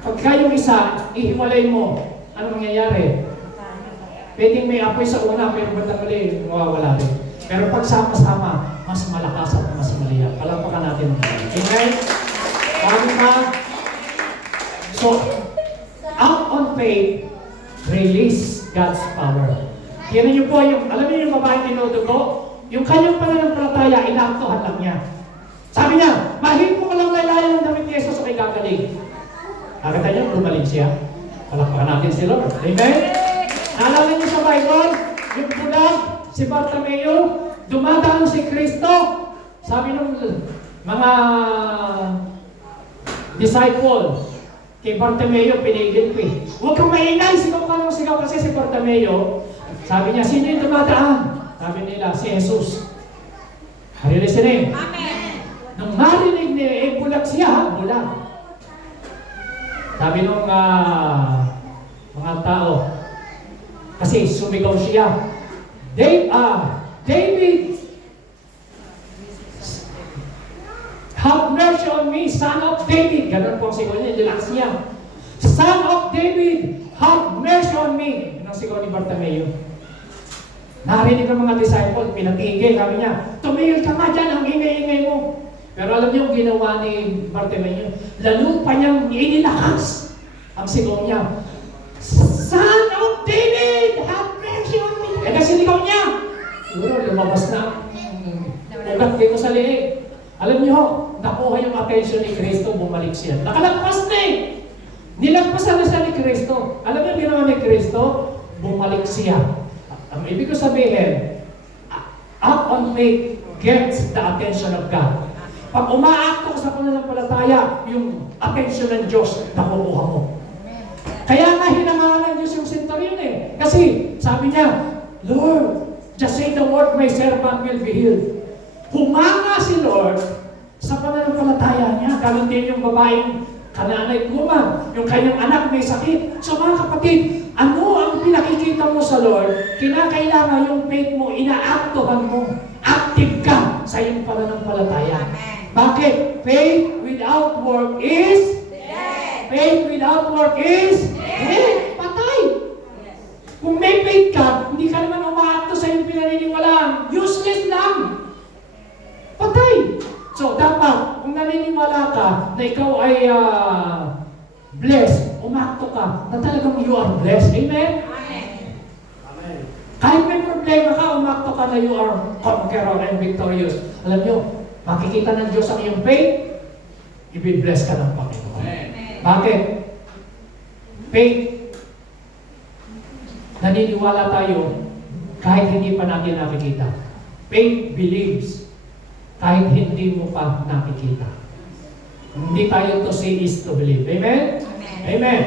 Pagka yung isa, ihiwalay mo. Ano mangyayari? Pwedeng may apoy sa una, pero bandang uli, mawawala rin. Pero pag sama-sama, mas malakas at mas maliyak. Palampakan natin. Amen? Amen ka? So, out on faith, release God's power. Yan niyo po yung, alam niyo yung babaeng tinudugo? Yung kanyang pananampalataya, inaktuhan lang niya. Sabi niya, mahit mo ka lang laylayan ng damit ni Jesus o kay gagaling. Nakita niyo, gumaling siya. Palakpakan natin si Lord. Amen? Naalala niyo sa Bible, yung bulag, si Bartimeo, dumadaan si Kristo. Sabi ng mga disciple, kay Bartimeo, pinigil ko eh. Huwag kang maingay, sigaw ka ng sigaw kasi si Bartimeo. Sabi niya, sino yung dumadaan? Sabi nila, si Jesus. Marinig sila. Amen. Nung marinig niya, bulag siya, bulag. Sabi nung mga tao, kasi sumigaw siya, David, have mercy on me, son of David. Ganun po ang sigaw niya, relax niya. Son of David, have mercy on me. Yun ang sigaw ni Bartimeo. Narinig ng mga disciple, pinatigil, sabi niya, tumigil ka nga dyan, ang ingay-ingay mo. Pero alam niyo yung ginawa ni Bartimeo, lalo pa niyang inilakas ang sigaw niya, Son of David, have mercy on me. Kasi sigaw niya, siguro lumabas na ugat dito sa liig. Alam niyo, nakuha yung attention ni Kristo, bumalik siya. Nakalagpas na eh. Nilagpasan na siya ni Kristo. Alam niyo ginawa ni Kristo, bumalik siya. Ang ibig ko sabihin, act on faith gets the attention of God. Pag umaakto ka sa pananampalataya, yung attention ng Diyos, nakukuha mo. Kaya nga hinangaan ng Diyos yung centurion eh. Kasi sabi niya, Lord, just say the word, my servant will be healed. Humanga si Lord sa pananampalataya niya. Ganon din yung babaeng kananay tuman, yung kanyang anak may sakit. So mga kapatid, ano ang pinakikita mo sa Lord? Kinakailangan yung faith mo, inaaktohan mo. Active ka sa iyong pananampalataya. Bakit? Faith without work is dead. Faith without work is dead. Patay. Kung may faith ka, hindi ka naman umaakto sa iyong pinaniniwalaan. Useless lang. Patay. So, dapat, kung naniniwala ka na ikaw ay blessed, umakto ka, na talagang you are blessed. Amen? Amen. Kahit may problema ka, umakto ka na you are conqueror and victorious. Alam nyo, makikita ng Diyos ang iyong faith, i-bless ka ng Panginoon. Amen. Bakit? Faith naniniwala tayo kahit hindi pa natin nakikita. Faith believes kahit hindi mo pa nakikita. Hindi tayo to see is to believe. Amen? Amen.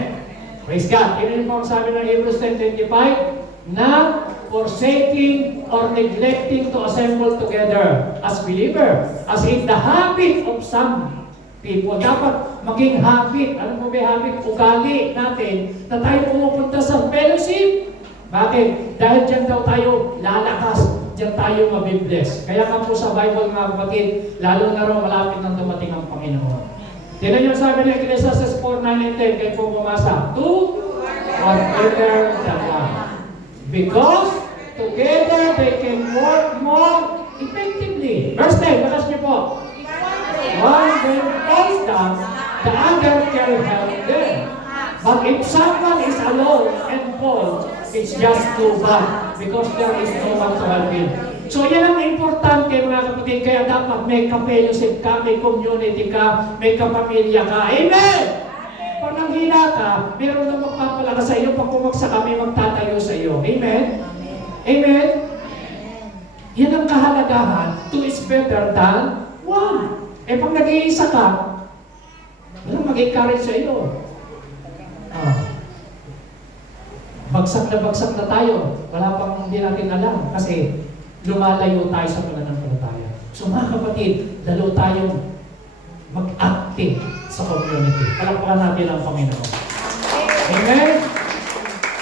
Praise God. Tingnan niyo po ang sabi ng Hebrews 10:25, not forsaking or neglecting to assemble together as believer, as in the habit of some people. Dapat maging habit. Ano mo ba habit? Ugali natin na tayo pumupunta sa fellowship. Bakit? Dahil dyan daw tayo lalakas, dyan tayo mabibless. Kaya nga po sa Bible mga kapatid, lalo na raw malapit nang dumating ang Panginoon. Tignan niyo sabi ng Ecclesiastes 4:9-10, kayo po bumasa, two are better than one. Because together they can work more effectively. Verse 10, bakas niyo po. One then falls down, the other can help them. But if someone is alone and falls, it's just too bad because there is no one to help him. So yan ang importante mga kapatid, kaya dapat may ka-fellowship ka, may community ka, may kapamilya ka. Amen! Pag nanghina ka, meron na magpapalakas sa iyo, pag kumagsa ka, may magtatayo sa iyo. Amen? Amen? Yan ang kahalagahan. Two is better than one. Eh pag nag-iisa ka, walang mag-encourage sa iyo. Bagsak na tayo. Wala pang hindi natin alam kasi lumalayo tayo sa pananampalataya. So mga kapatid, lalo tayong mag-active sa community. Palakpakan natin ang Panginoon. Amen?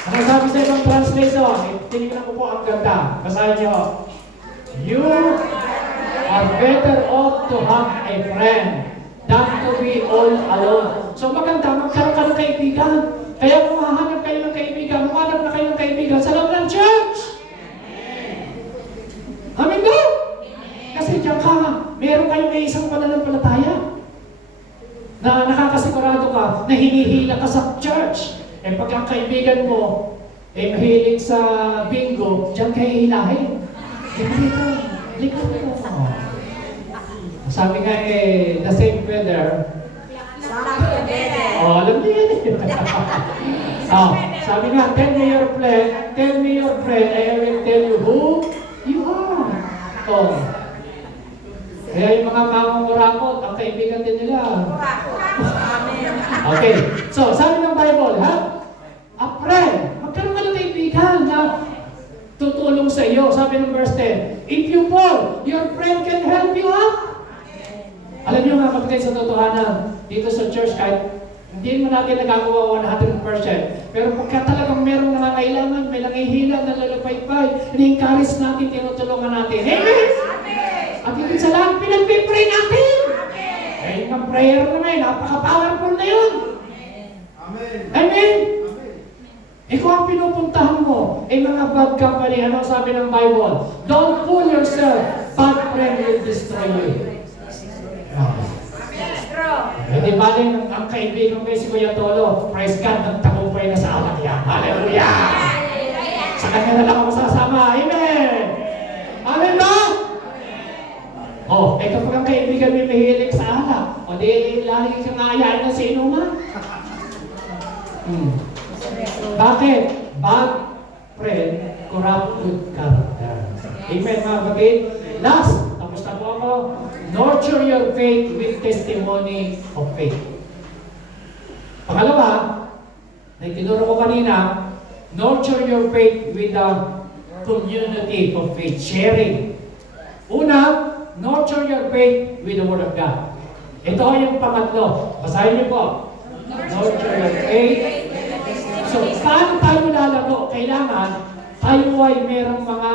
Ano sabi sa ibang translation? Tinignan ko po ang ganda. Basahin niyo. You are better off to have a friend than to be all alone. So maganda, magkaroon ka ng kaibigan. Kaya kung hahanap kayo ng kaibigan, humanap na kayo ng kaibigan sa loob ng church. Amen ba? Kasi diyan ka, meron kayong may isang pananampalataya na nakakasigurado ka na hinihila ka sa church. Eh pag ang kaibigan mo eh mahilig sa bingo, diyan kayo hilahin. Lika dito. Sabi nga eh, the same weather. Oh, alam niyo yan eh. Sabi nga, tell me your friend, I will tell you who you are. Oh. Kaya yung mga mangungurakot, ang kaibigan din nila. Okay. So, sabi ng Bible, a friend, magkaroon ka ng kaibigan na tutulong sa iyo. Sabi ng verse 10, if you fall, your friend can help you up. Alam niyo mga kapatid, sa totohanan, dito sa church, kahit hindi mo natin nagagawa 100%, pero pagka talagang merong nangangailangan, may nangihila, nalalapaypay, ini-encourage natin, tinutulungan natin. Amen! At yun sa lahat, pinag-pray natin! Eh, yung prayer naman, napaka-powerful na yun! Amen! Eh kung ang pinupuntahan mo, eh mga bad company, ano sabi ng Bible? Don't fool yourself, bad friend will destroy you. Hindi ba rin ang kaibigan ko si Kuya Tolo, praise God, nagtagumpay na sa alak yan. Hallelujah! Sa kanya na lang ako sasama. Amen! Amen ba? Eh kapag ang kaibigan may mahilig sa alak, di lagi kang aayain na sa inuman. Bakit? Bad friend, corrupt good character. Amen mga kapatid? Last, tapos na po ako. Nurture your faith with testimony of faith. Pangalawa, na itinuro ko kanina, nurture your faith with the community of faith, sharing. Una, nurture your faith with the Word of God. Ito ay yung pangatlo. Basahin niyo po. Nurture your faith. So, paano tayo lalago? Kailangan tayo ay merong mga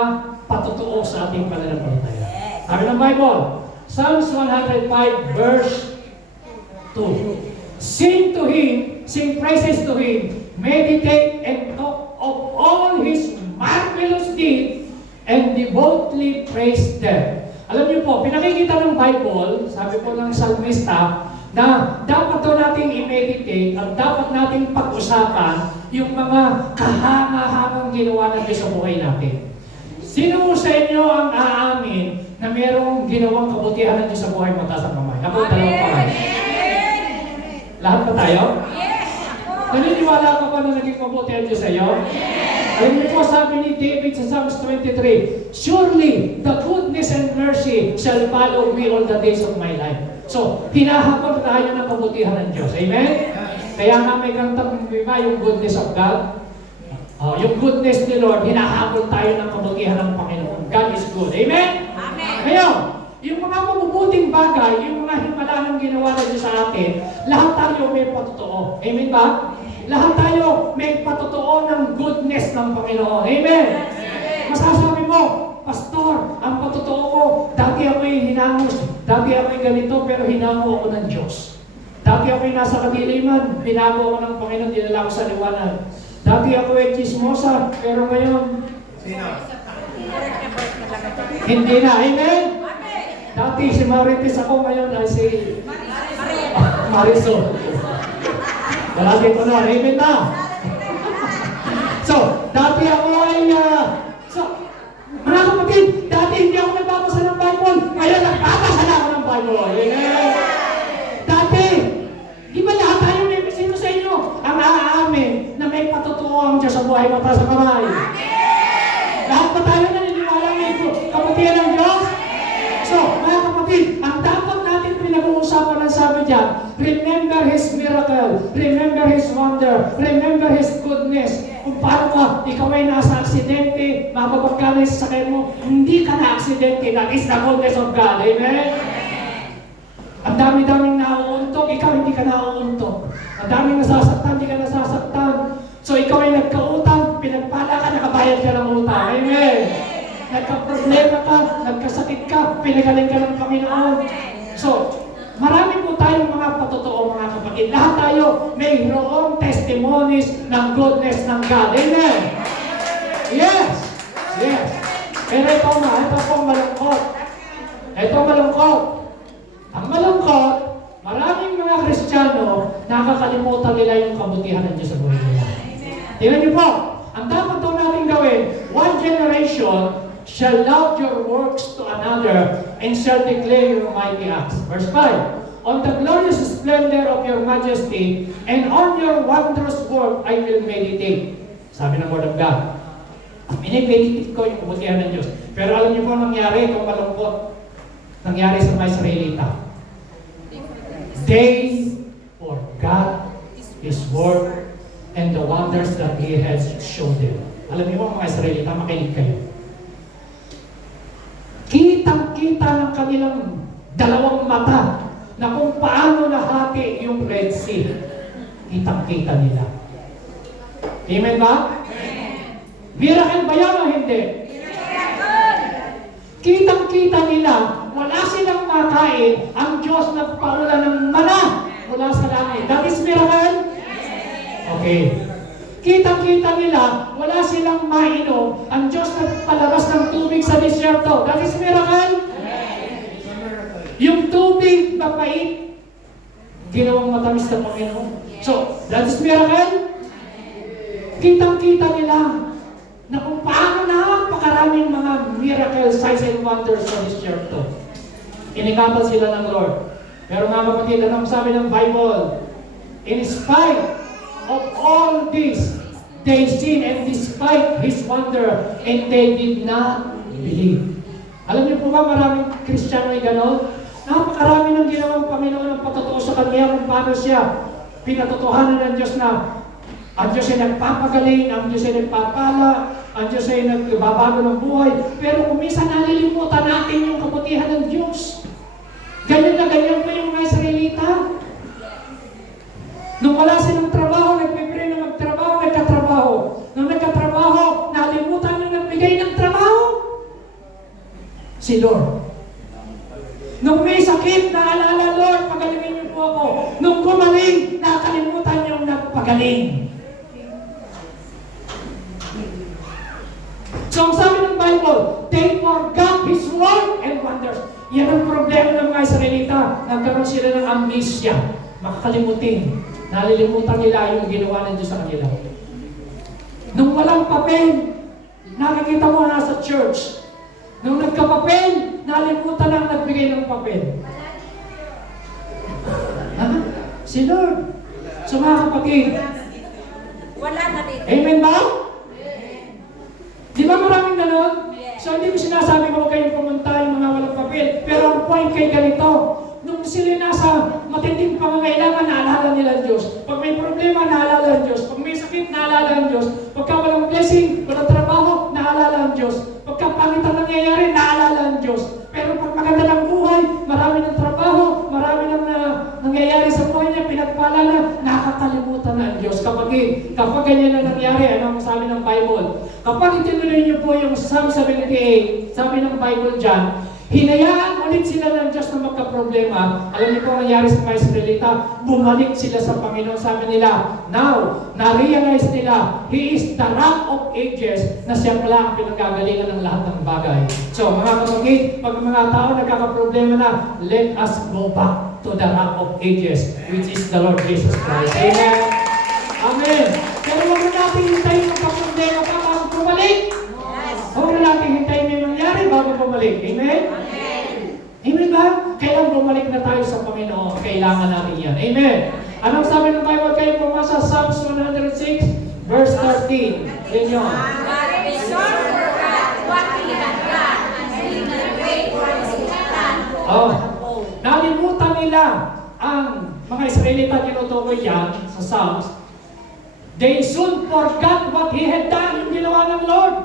patutuo sa ating pananampalataya. Sabi ng Bible, Psalms 105 verse 2. Sing to Him, sing praises to Him, meditate and talk of all His marvelous deeds, and devoutly praise them. Alam niyo po, pinakikita ng Bible, sabi po ng salmista, na dapat daw nating i-meditate at dapat nating pag-usapan yung mga kahanga-hangang ginawa ng Diyos sa buhay natin. Sino sa inyo ang aamin na mayroong ginawang kabutihan ng Diyos sa buhay mo taas ang kamay? Ako, dalawang kamay. Lahat ba tayo? Yes! Naniniwala ka ba na naging mabuti ang Diyos sa iyo? Yes! Alam niyo po, sabi ni David sa Psalms 23, surely the goodness and mercy shall follow me all the days of my life. So, hinahabol tayo ng kabutihan ng Diyos. Amen? Kaya nga may kantang iba, yung goodness of God. Yung goodness ni Lord, hinahabol tayo ng kabutihan ng Panginoon. God is good. Amen? Amen. Ngayon, yung mga mabubuting bagay, yung mga himalanang ginawa na Diyos sa atin, lahat tayo may patotoo. Amen ba? Lahat tayo may patotoo ng goodness ng Panginoon. Amen? Masasabi mo, Pastor, ang patotoo ko, dati ako'y hinangos, dati ako'y ganito, pero hinango ako ng Diyos. Dati ako'y nasa kadiliman, binago ako ng Panginoon, dinala ko sa liwanag. Dati ako'y chismosa, pero ngayon, hindi na. Amen? Dati si Marites ako, ngayon ay si Marisol. Wala dito na. Amen na. So, dati ako ay, mga kapatid, dati hindi ako nagbabasa ng Bible, ngayon nagbabasa na ako ng Bible. Amen? Dati, di ba lahat tayo may sino sa inyo ang aamin na may patotoo ang Diyos sa buhay mata sa kamay? Lahat ba tayo naniniwala may kabutihan ng Diyos? So, mga kapatid, ang dapat natin pinag-uusapan ang sabi dyan, remember His miracle, remember His wonder, remember His goodness. Kung paano ka, ikaw ay nasa aksidente, mapapagkala sa sakay mo, hindi ka na aksidente, that is the goodness of God. Amen? Ang dami-daming nauuntog, ikaw hindi ka nauuntog. Ang daming nasasaktan, hindi ka nasasaktan. So ikaw ay nagkautang, pinagpala ka, nakabayad ka ng utang. Amen? Nagka-problema ka, nagkasakit ka, pinagaling ka ng Panginoon. So, marami po tayong mga patotoo, mga kapatid. Lahat tayo mayroong testimonies ng goodness ng God. Amen? Yes! Yes! Pero ito po malungkot. Ito malungkot. Ang malungkot, maraming mga Kristiyano, nakakalimutan nila yung kabutihan ng Diyos sa buhay nila. Tingnan niyo po, ang dapat daw natin gawin, one generation shall love your works to another and shall declare your mighty acts. Verse 5, on the glorious splendor of your majesty and on your wondrous work I will meditate. Sabi ng Word of God. Minimeditate ko yung kabutihan ng Diyos. Pero alam niyo po ang nangyari, itong malungkot. Nangyari sa mga Israelita. They forgot His word and the wonders that He has shown them. Alam niyo po mga Israelita, makinig kayo. Kitang-kita ng kanilang dalawang mata na kung paano nahati yung Red Sea. Kitang-kita nila. Amen ba? Amen. Miracle ba yan o hindi? Kitang-kita nila, wala silang makain, ang Diyos nagpaula ng mana mula sa langit. That is miracle? Okay. Kitang-kita nila, wala silang mainom, ang Diyos nagpalabas ng tubig sa disyerto. That is miracle? Yung tubig na pait, ginawang matamis ng Panginoon. So, that is miracle? Kitang-kita nila na kung paano napakaraming mga miracle, signs and wonders sa disyerto. Iningatan sila ng Lord. Pero mga kapatid, anong sabi ng Bible? In spite of all this, they sin and despite His wonder, and they did not believe. Alam niyo po ba, maraming Kristiyano ay gano'n? Napakarami ng ginawang Panginoon ng patotoo sa Kanya kung paano siya pinatotohanan ng Diyos na ang Diyos ay nagpapagaling, ang Diyos ay nagpapala, ang Diyos ay nagbabago ng buhay. Pero kung minsan nalilimutan natin yung kabutihan ng Diyos. Ganyan na ganyan po yung mga Israelita. Nung wala silang trabaho, nagpipray na magtrabaho, nagkatrabaho. Nung nagkatrabaho, nalimutan yung nagbigay ng trabaho. Si Lord. Nung may sakit, naalala, Lord, pagalingin niyo po ako. Nung gumaling, nakalimutan yung nagpagaling. So, ang sabi ng Bible, they forgot His word and wonders. Yan ang problema ng mga Israelita. Nagkaroon sila ng amnesia. Makakalimutin. Nalilimutan nila yung ginawa ng Diyos sa kanila. Nung walang papel, nakikita mo nasa church. Nung nagkapapel, nalimutan ang nagbigay ng papel. Si Lord. So mga kapatid, Wala na dito. amen ba? Di ba maraming ganon? So hindi ko sinasabi ko huwag kayong pumunta yung mga walang papel. Pero ang point kay ganito, nung sila nasa matinding pangangailangan, naalala nila ang Diyos. Pag may problema, naalala ang Diyos. Pag may sakit, naalala ang Diyos. Pagka walang blessing, walang trabaho, naalala ang Diyos. Pagka pangit ang nangyayari, naalala ang Diyos. Pero pag maganda ng buhay, marami ng trabaho, marami ng nangyayari sa buhay niya, pinagpala na, nakakalimutan na ang Diyos. Kapag ganyan na nangyari, ano ang sabi ng Bible? Kapag itinuloy niyo po yung Psalm 78, sabi ng Bible dyan, hinayaan ulit sila ng Diyos na magka-problema. Alam niyo po ang nangyari sa mga Israelita, bumalik sila sa Panginoon. Sabi nila, now, na-realize nila, He is the Rock of Ages, na siya pala ang pinagagalingan ng lahat ng bagay. So, mga kapatid, pag mga tao nagkaka-problema na, let us go back to the Rock of Ages, which is the Lord Jesus Christ. Amen? Amen. Pero huwag na natin hintayin ang problema pa bago bumalik. Huwag na natin hintayin may mangyari bago bumalik. Amen? Amen ba? Kailan bumalik na tayo sa Panginoon? Kailangan natin yan. Amen? Anong sabi ng Bible? Kayo pumasa Psalms 106, verse 13. Yan yun. Oh, nalimutan nila ang mga Israelita, tinutukoy yan sa Psalms. They soon forgot what He had done, yung ginawa ng Lord.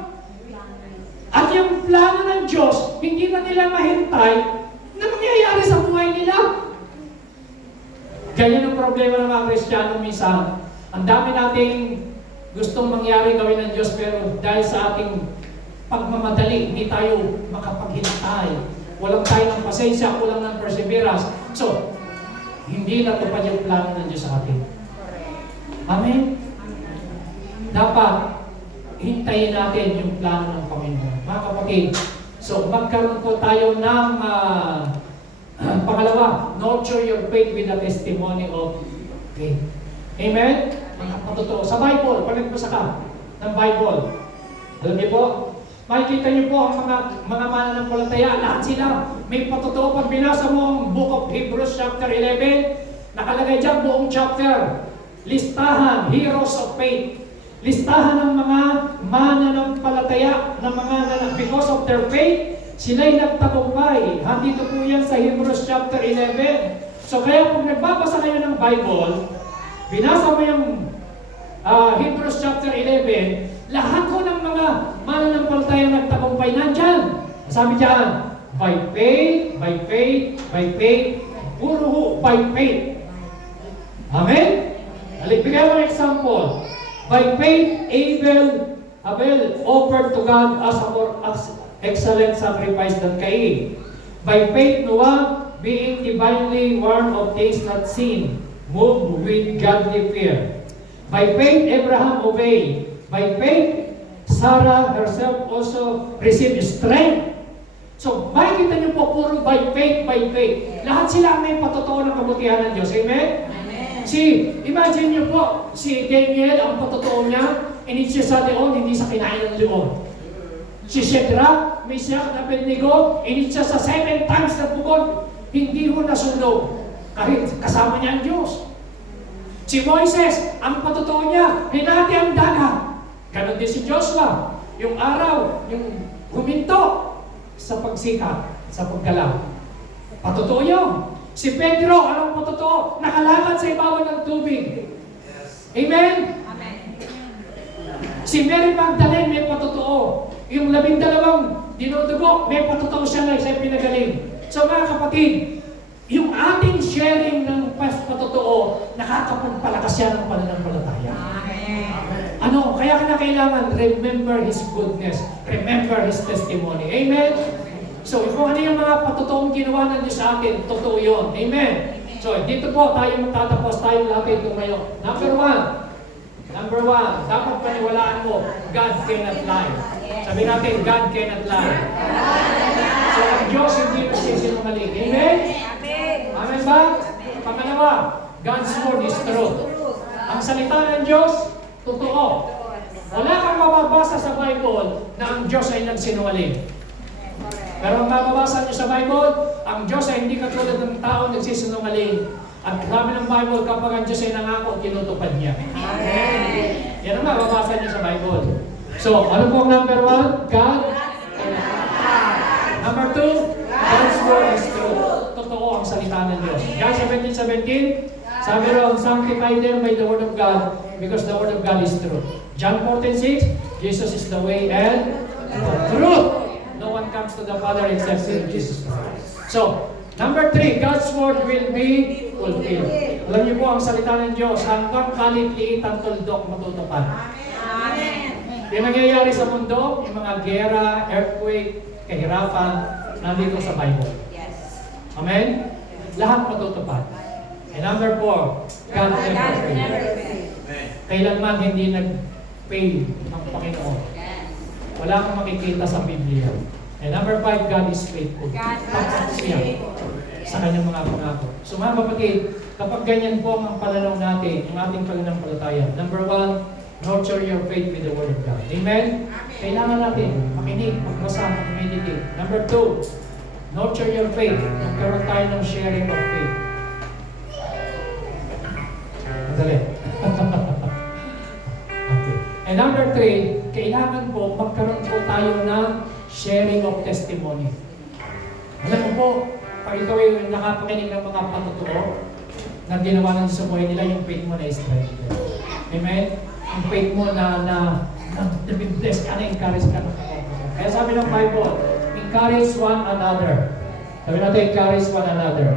At yung plano ng Diyos, hindi na nila mahintay na mangyayari sa buhay nila. Ganyan ang problema ng mga Kristiyano minsan. Ang dami nating gustong mangyari gawin ng Diyos, pero dahil sa ating pagmamadali, hindi tayo makapaghintay. Walang tayo ng pasensya, kulang ng perseverance. So, hindi natupad yung plano ng Diyos sa atin. Amen? Dapat hintayin natin yung plano ng Panginoon. Mga kapatid, so magkaroon po tayo ng pangalawa, nurture your faith with the testimony of faith. Amen? Mga patotoo. Sa Bible, pag nagbasa ka ng Bible, alam niyo po, makikita niyo po ang mga mananampalataya, lahat sila may patotoo. Pag binasa mo ang Book of Hebrews chapter 11, nakalagay dyan buong chapter, listahan, heroes of faith. Listahan ng mga mananampalataya, ng mga because of their faith, sila'y nagtagumpay. Handito po yan sa Hebrews chapter 11. So kaya kung nagbabasa kayo ng Bible, binasa mo yung Hebrews chapter 11, lahat ko ng mga mananampalataya nagtagumpay nandyan. Sabi dyan, by faith, by faith, by faith, puro by faith. Amen? Bigyan mo ng example. By faith, Abel offered to God as a more excellent sacrifice than Cain. By faith, Noah, being divinely warned of things not seen, moved with godly fear. By faith, Abraham obeyed. By faith, Sarah herself also received strength. So, makikita niyo po, puro by faith, by faith. Lahat sila may patotoo ng kabutihan ng Diyos. Amen? Imagine niyo po, si Daniel, ang patotoo niya, siya sa leon, hindi sa kinain ng leon. Si Shadrach, Meshach, at Abednego, siya sa 7 times na bukod, hindi ho nasunog. Kahit kasama niya ang Diyos. Si Moises, ang patotoo niya, hinati ang dagat. Ganon din si Joshua, yung araw, yung huminto sa pagsikat, sa paggalaw. Patotoo yun. Si Pedro, anong patotoo? Nakalakad sa ibabaw ng tubig. Amen? Amen. Si Mary Magdalene, may patotoo. Yung 12 dinudugo, may patotoo siya na siya pinagaling. So mga kapatid, yung ating sharing ng patotoo, nakakapagpalakas yan ng pananampalataya. Amen. Ano? Kaya kailangan remember His goodness. Remember His testimony. Amen? So, kung ano yung mga patotoong ginawa ng Diyos sa atin, totoo yun. Amen? So, dito po tayo magtatapos, tayo lahat ito ngayon. Number one, dapat paniwalaan mo, God cannot lie. Sabi natin, God cannot lie. So, ang Diyos hindi nagsisinungaling. Amen? Amen ba? Pangalawa, God's word is truth. Ang salita ng Diyos, totoo. Wala kang mababasa sa Bible na ang Diyos ay nagsinungaling. Pero ang mababasa niyo sa Bible, ang Diyos ay hindi katulad ng tao nagsisinungaling. At sabi ng Bible, kapag ang Diyos ay nangako, tinutupad niya. Amen. Yan ang mababasa niyo sa Bible. So, ano po ang number 1? God. Number 2, God's word is true. Totoo ang salita ng Diyos. John 17:17, sabi ron, sanctify them by the word of God because the word of God is true. John 14:6, Jesus is the way and the truth. No one comes to the Father except through Jesus Christ. So, number 3, God's word will be fulfilled. Alam niyo po, ang salita ng Diyos, hanggang kalit-liit ang tuldok matutupad. Yung nangyayari sa mundo, yung mga gera, earthquake, kahirapan, nandito sa Bible. Amen? Lahat matutupad. And number 4, God never fails. Kailanman hindi nag-fail ang Panginoon. Wala kang makikita sa Biblia. And number 5, God is faithful. Tapat siya sa kanyang mga pangako. So mga kapatid, kapag ganyan po ang pananaw natin, ang ating pananampalataya, number 1, nurture your faith with the Word of God. Amen? Kailangan natin makinig, magbasa, mag-meditate. Number 2, nurture your faith. Magkaroon tayo ng sharing of faith. Madali. Okay. And number 3, kailangan po magkaroon po tayo ng sharing of testimony. Alam mo po, pag ikaw ay nakapakinig ng mga patotoo na ginawa ng sa buhay nila, yung faith mo na strength. Amen? Yung faith mo na bless ka na, encourage ka na. Kaya sabi ng Bible, encourage one another. Sabi natin, encourage one another.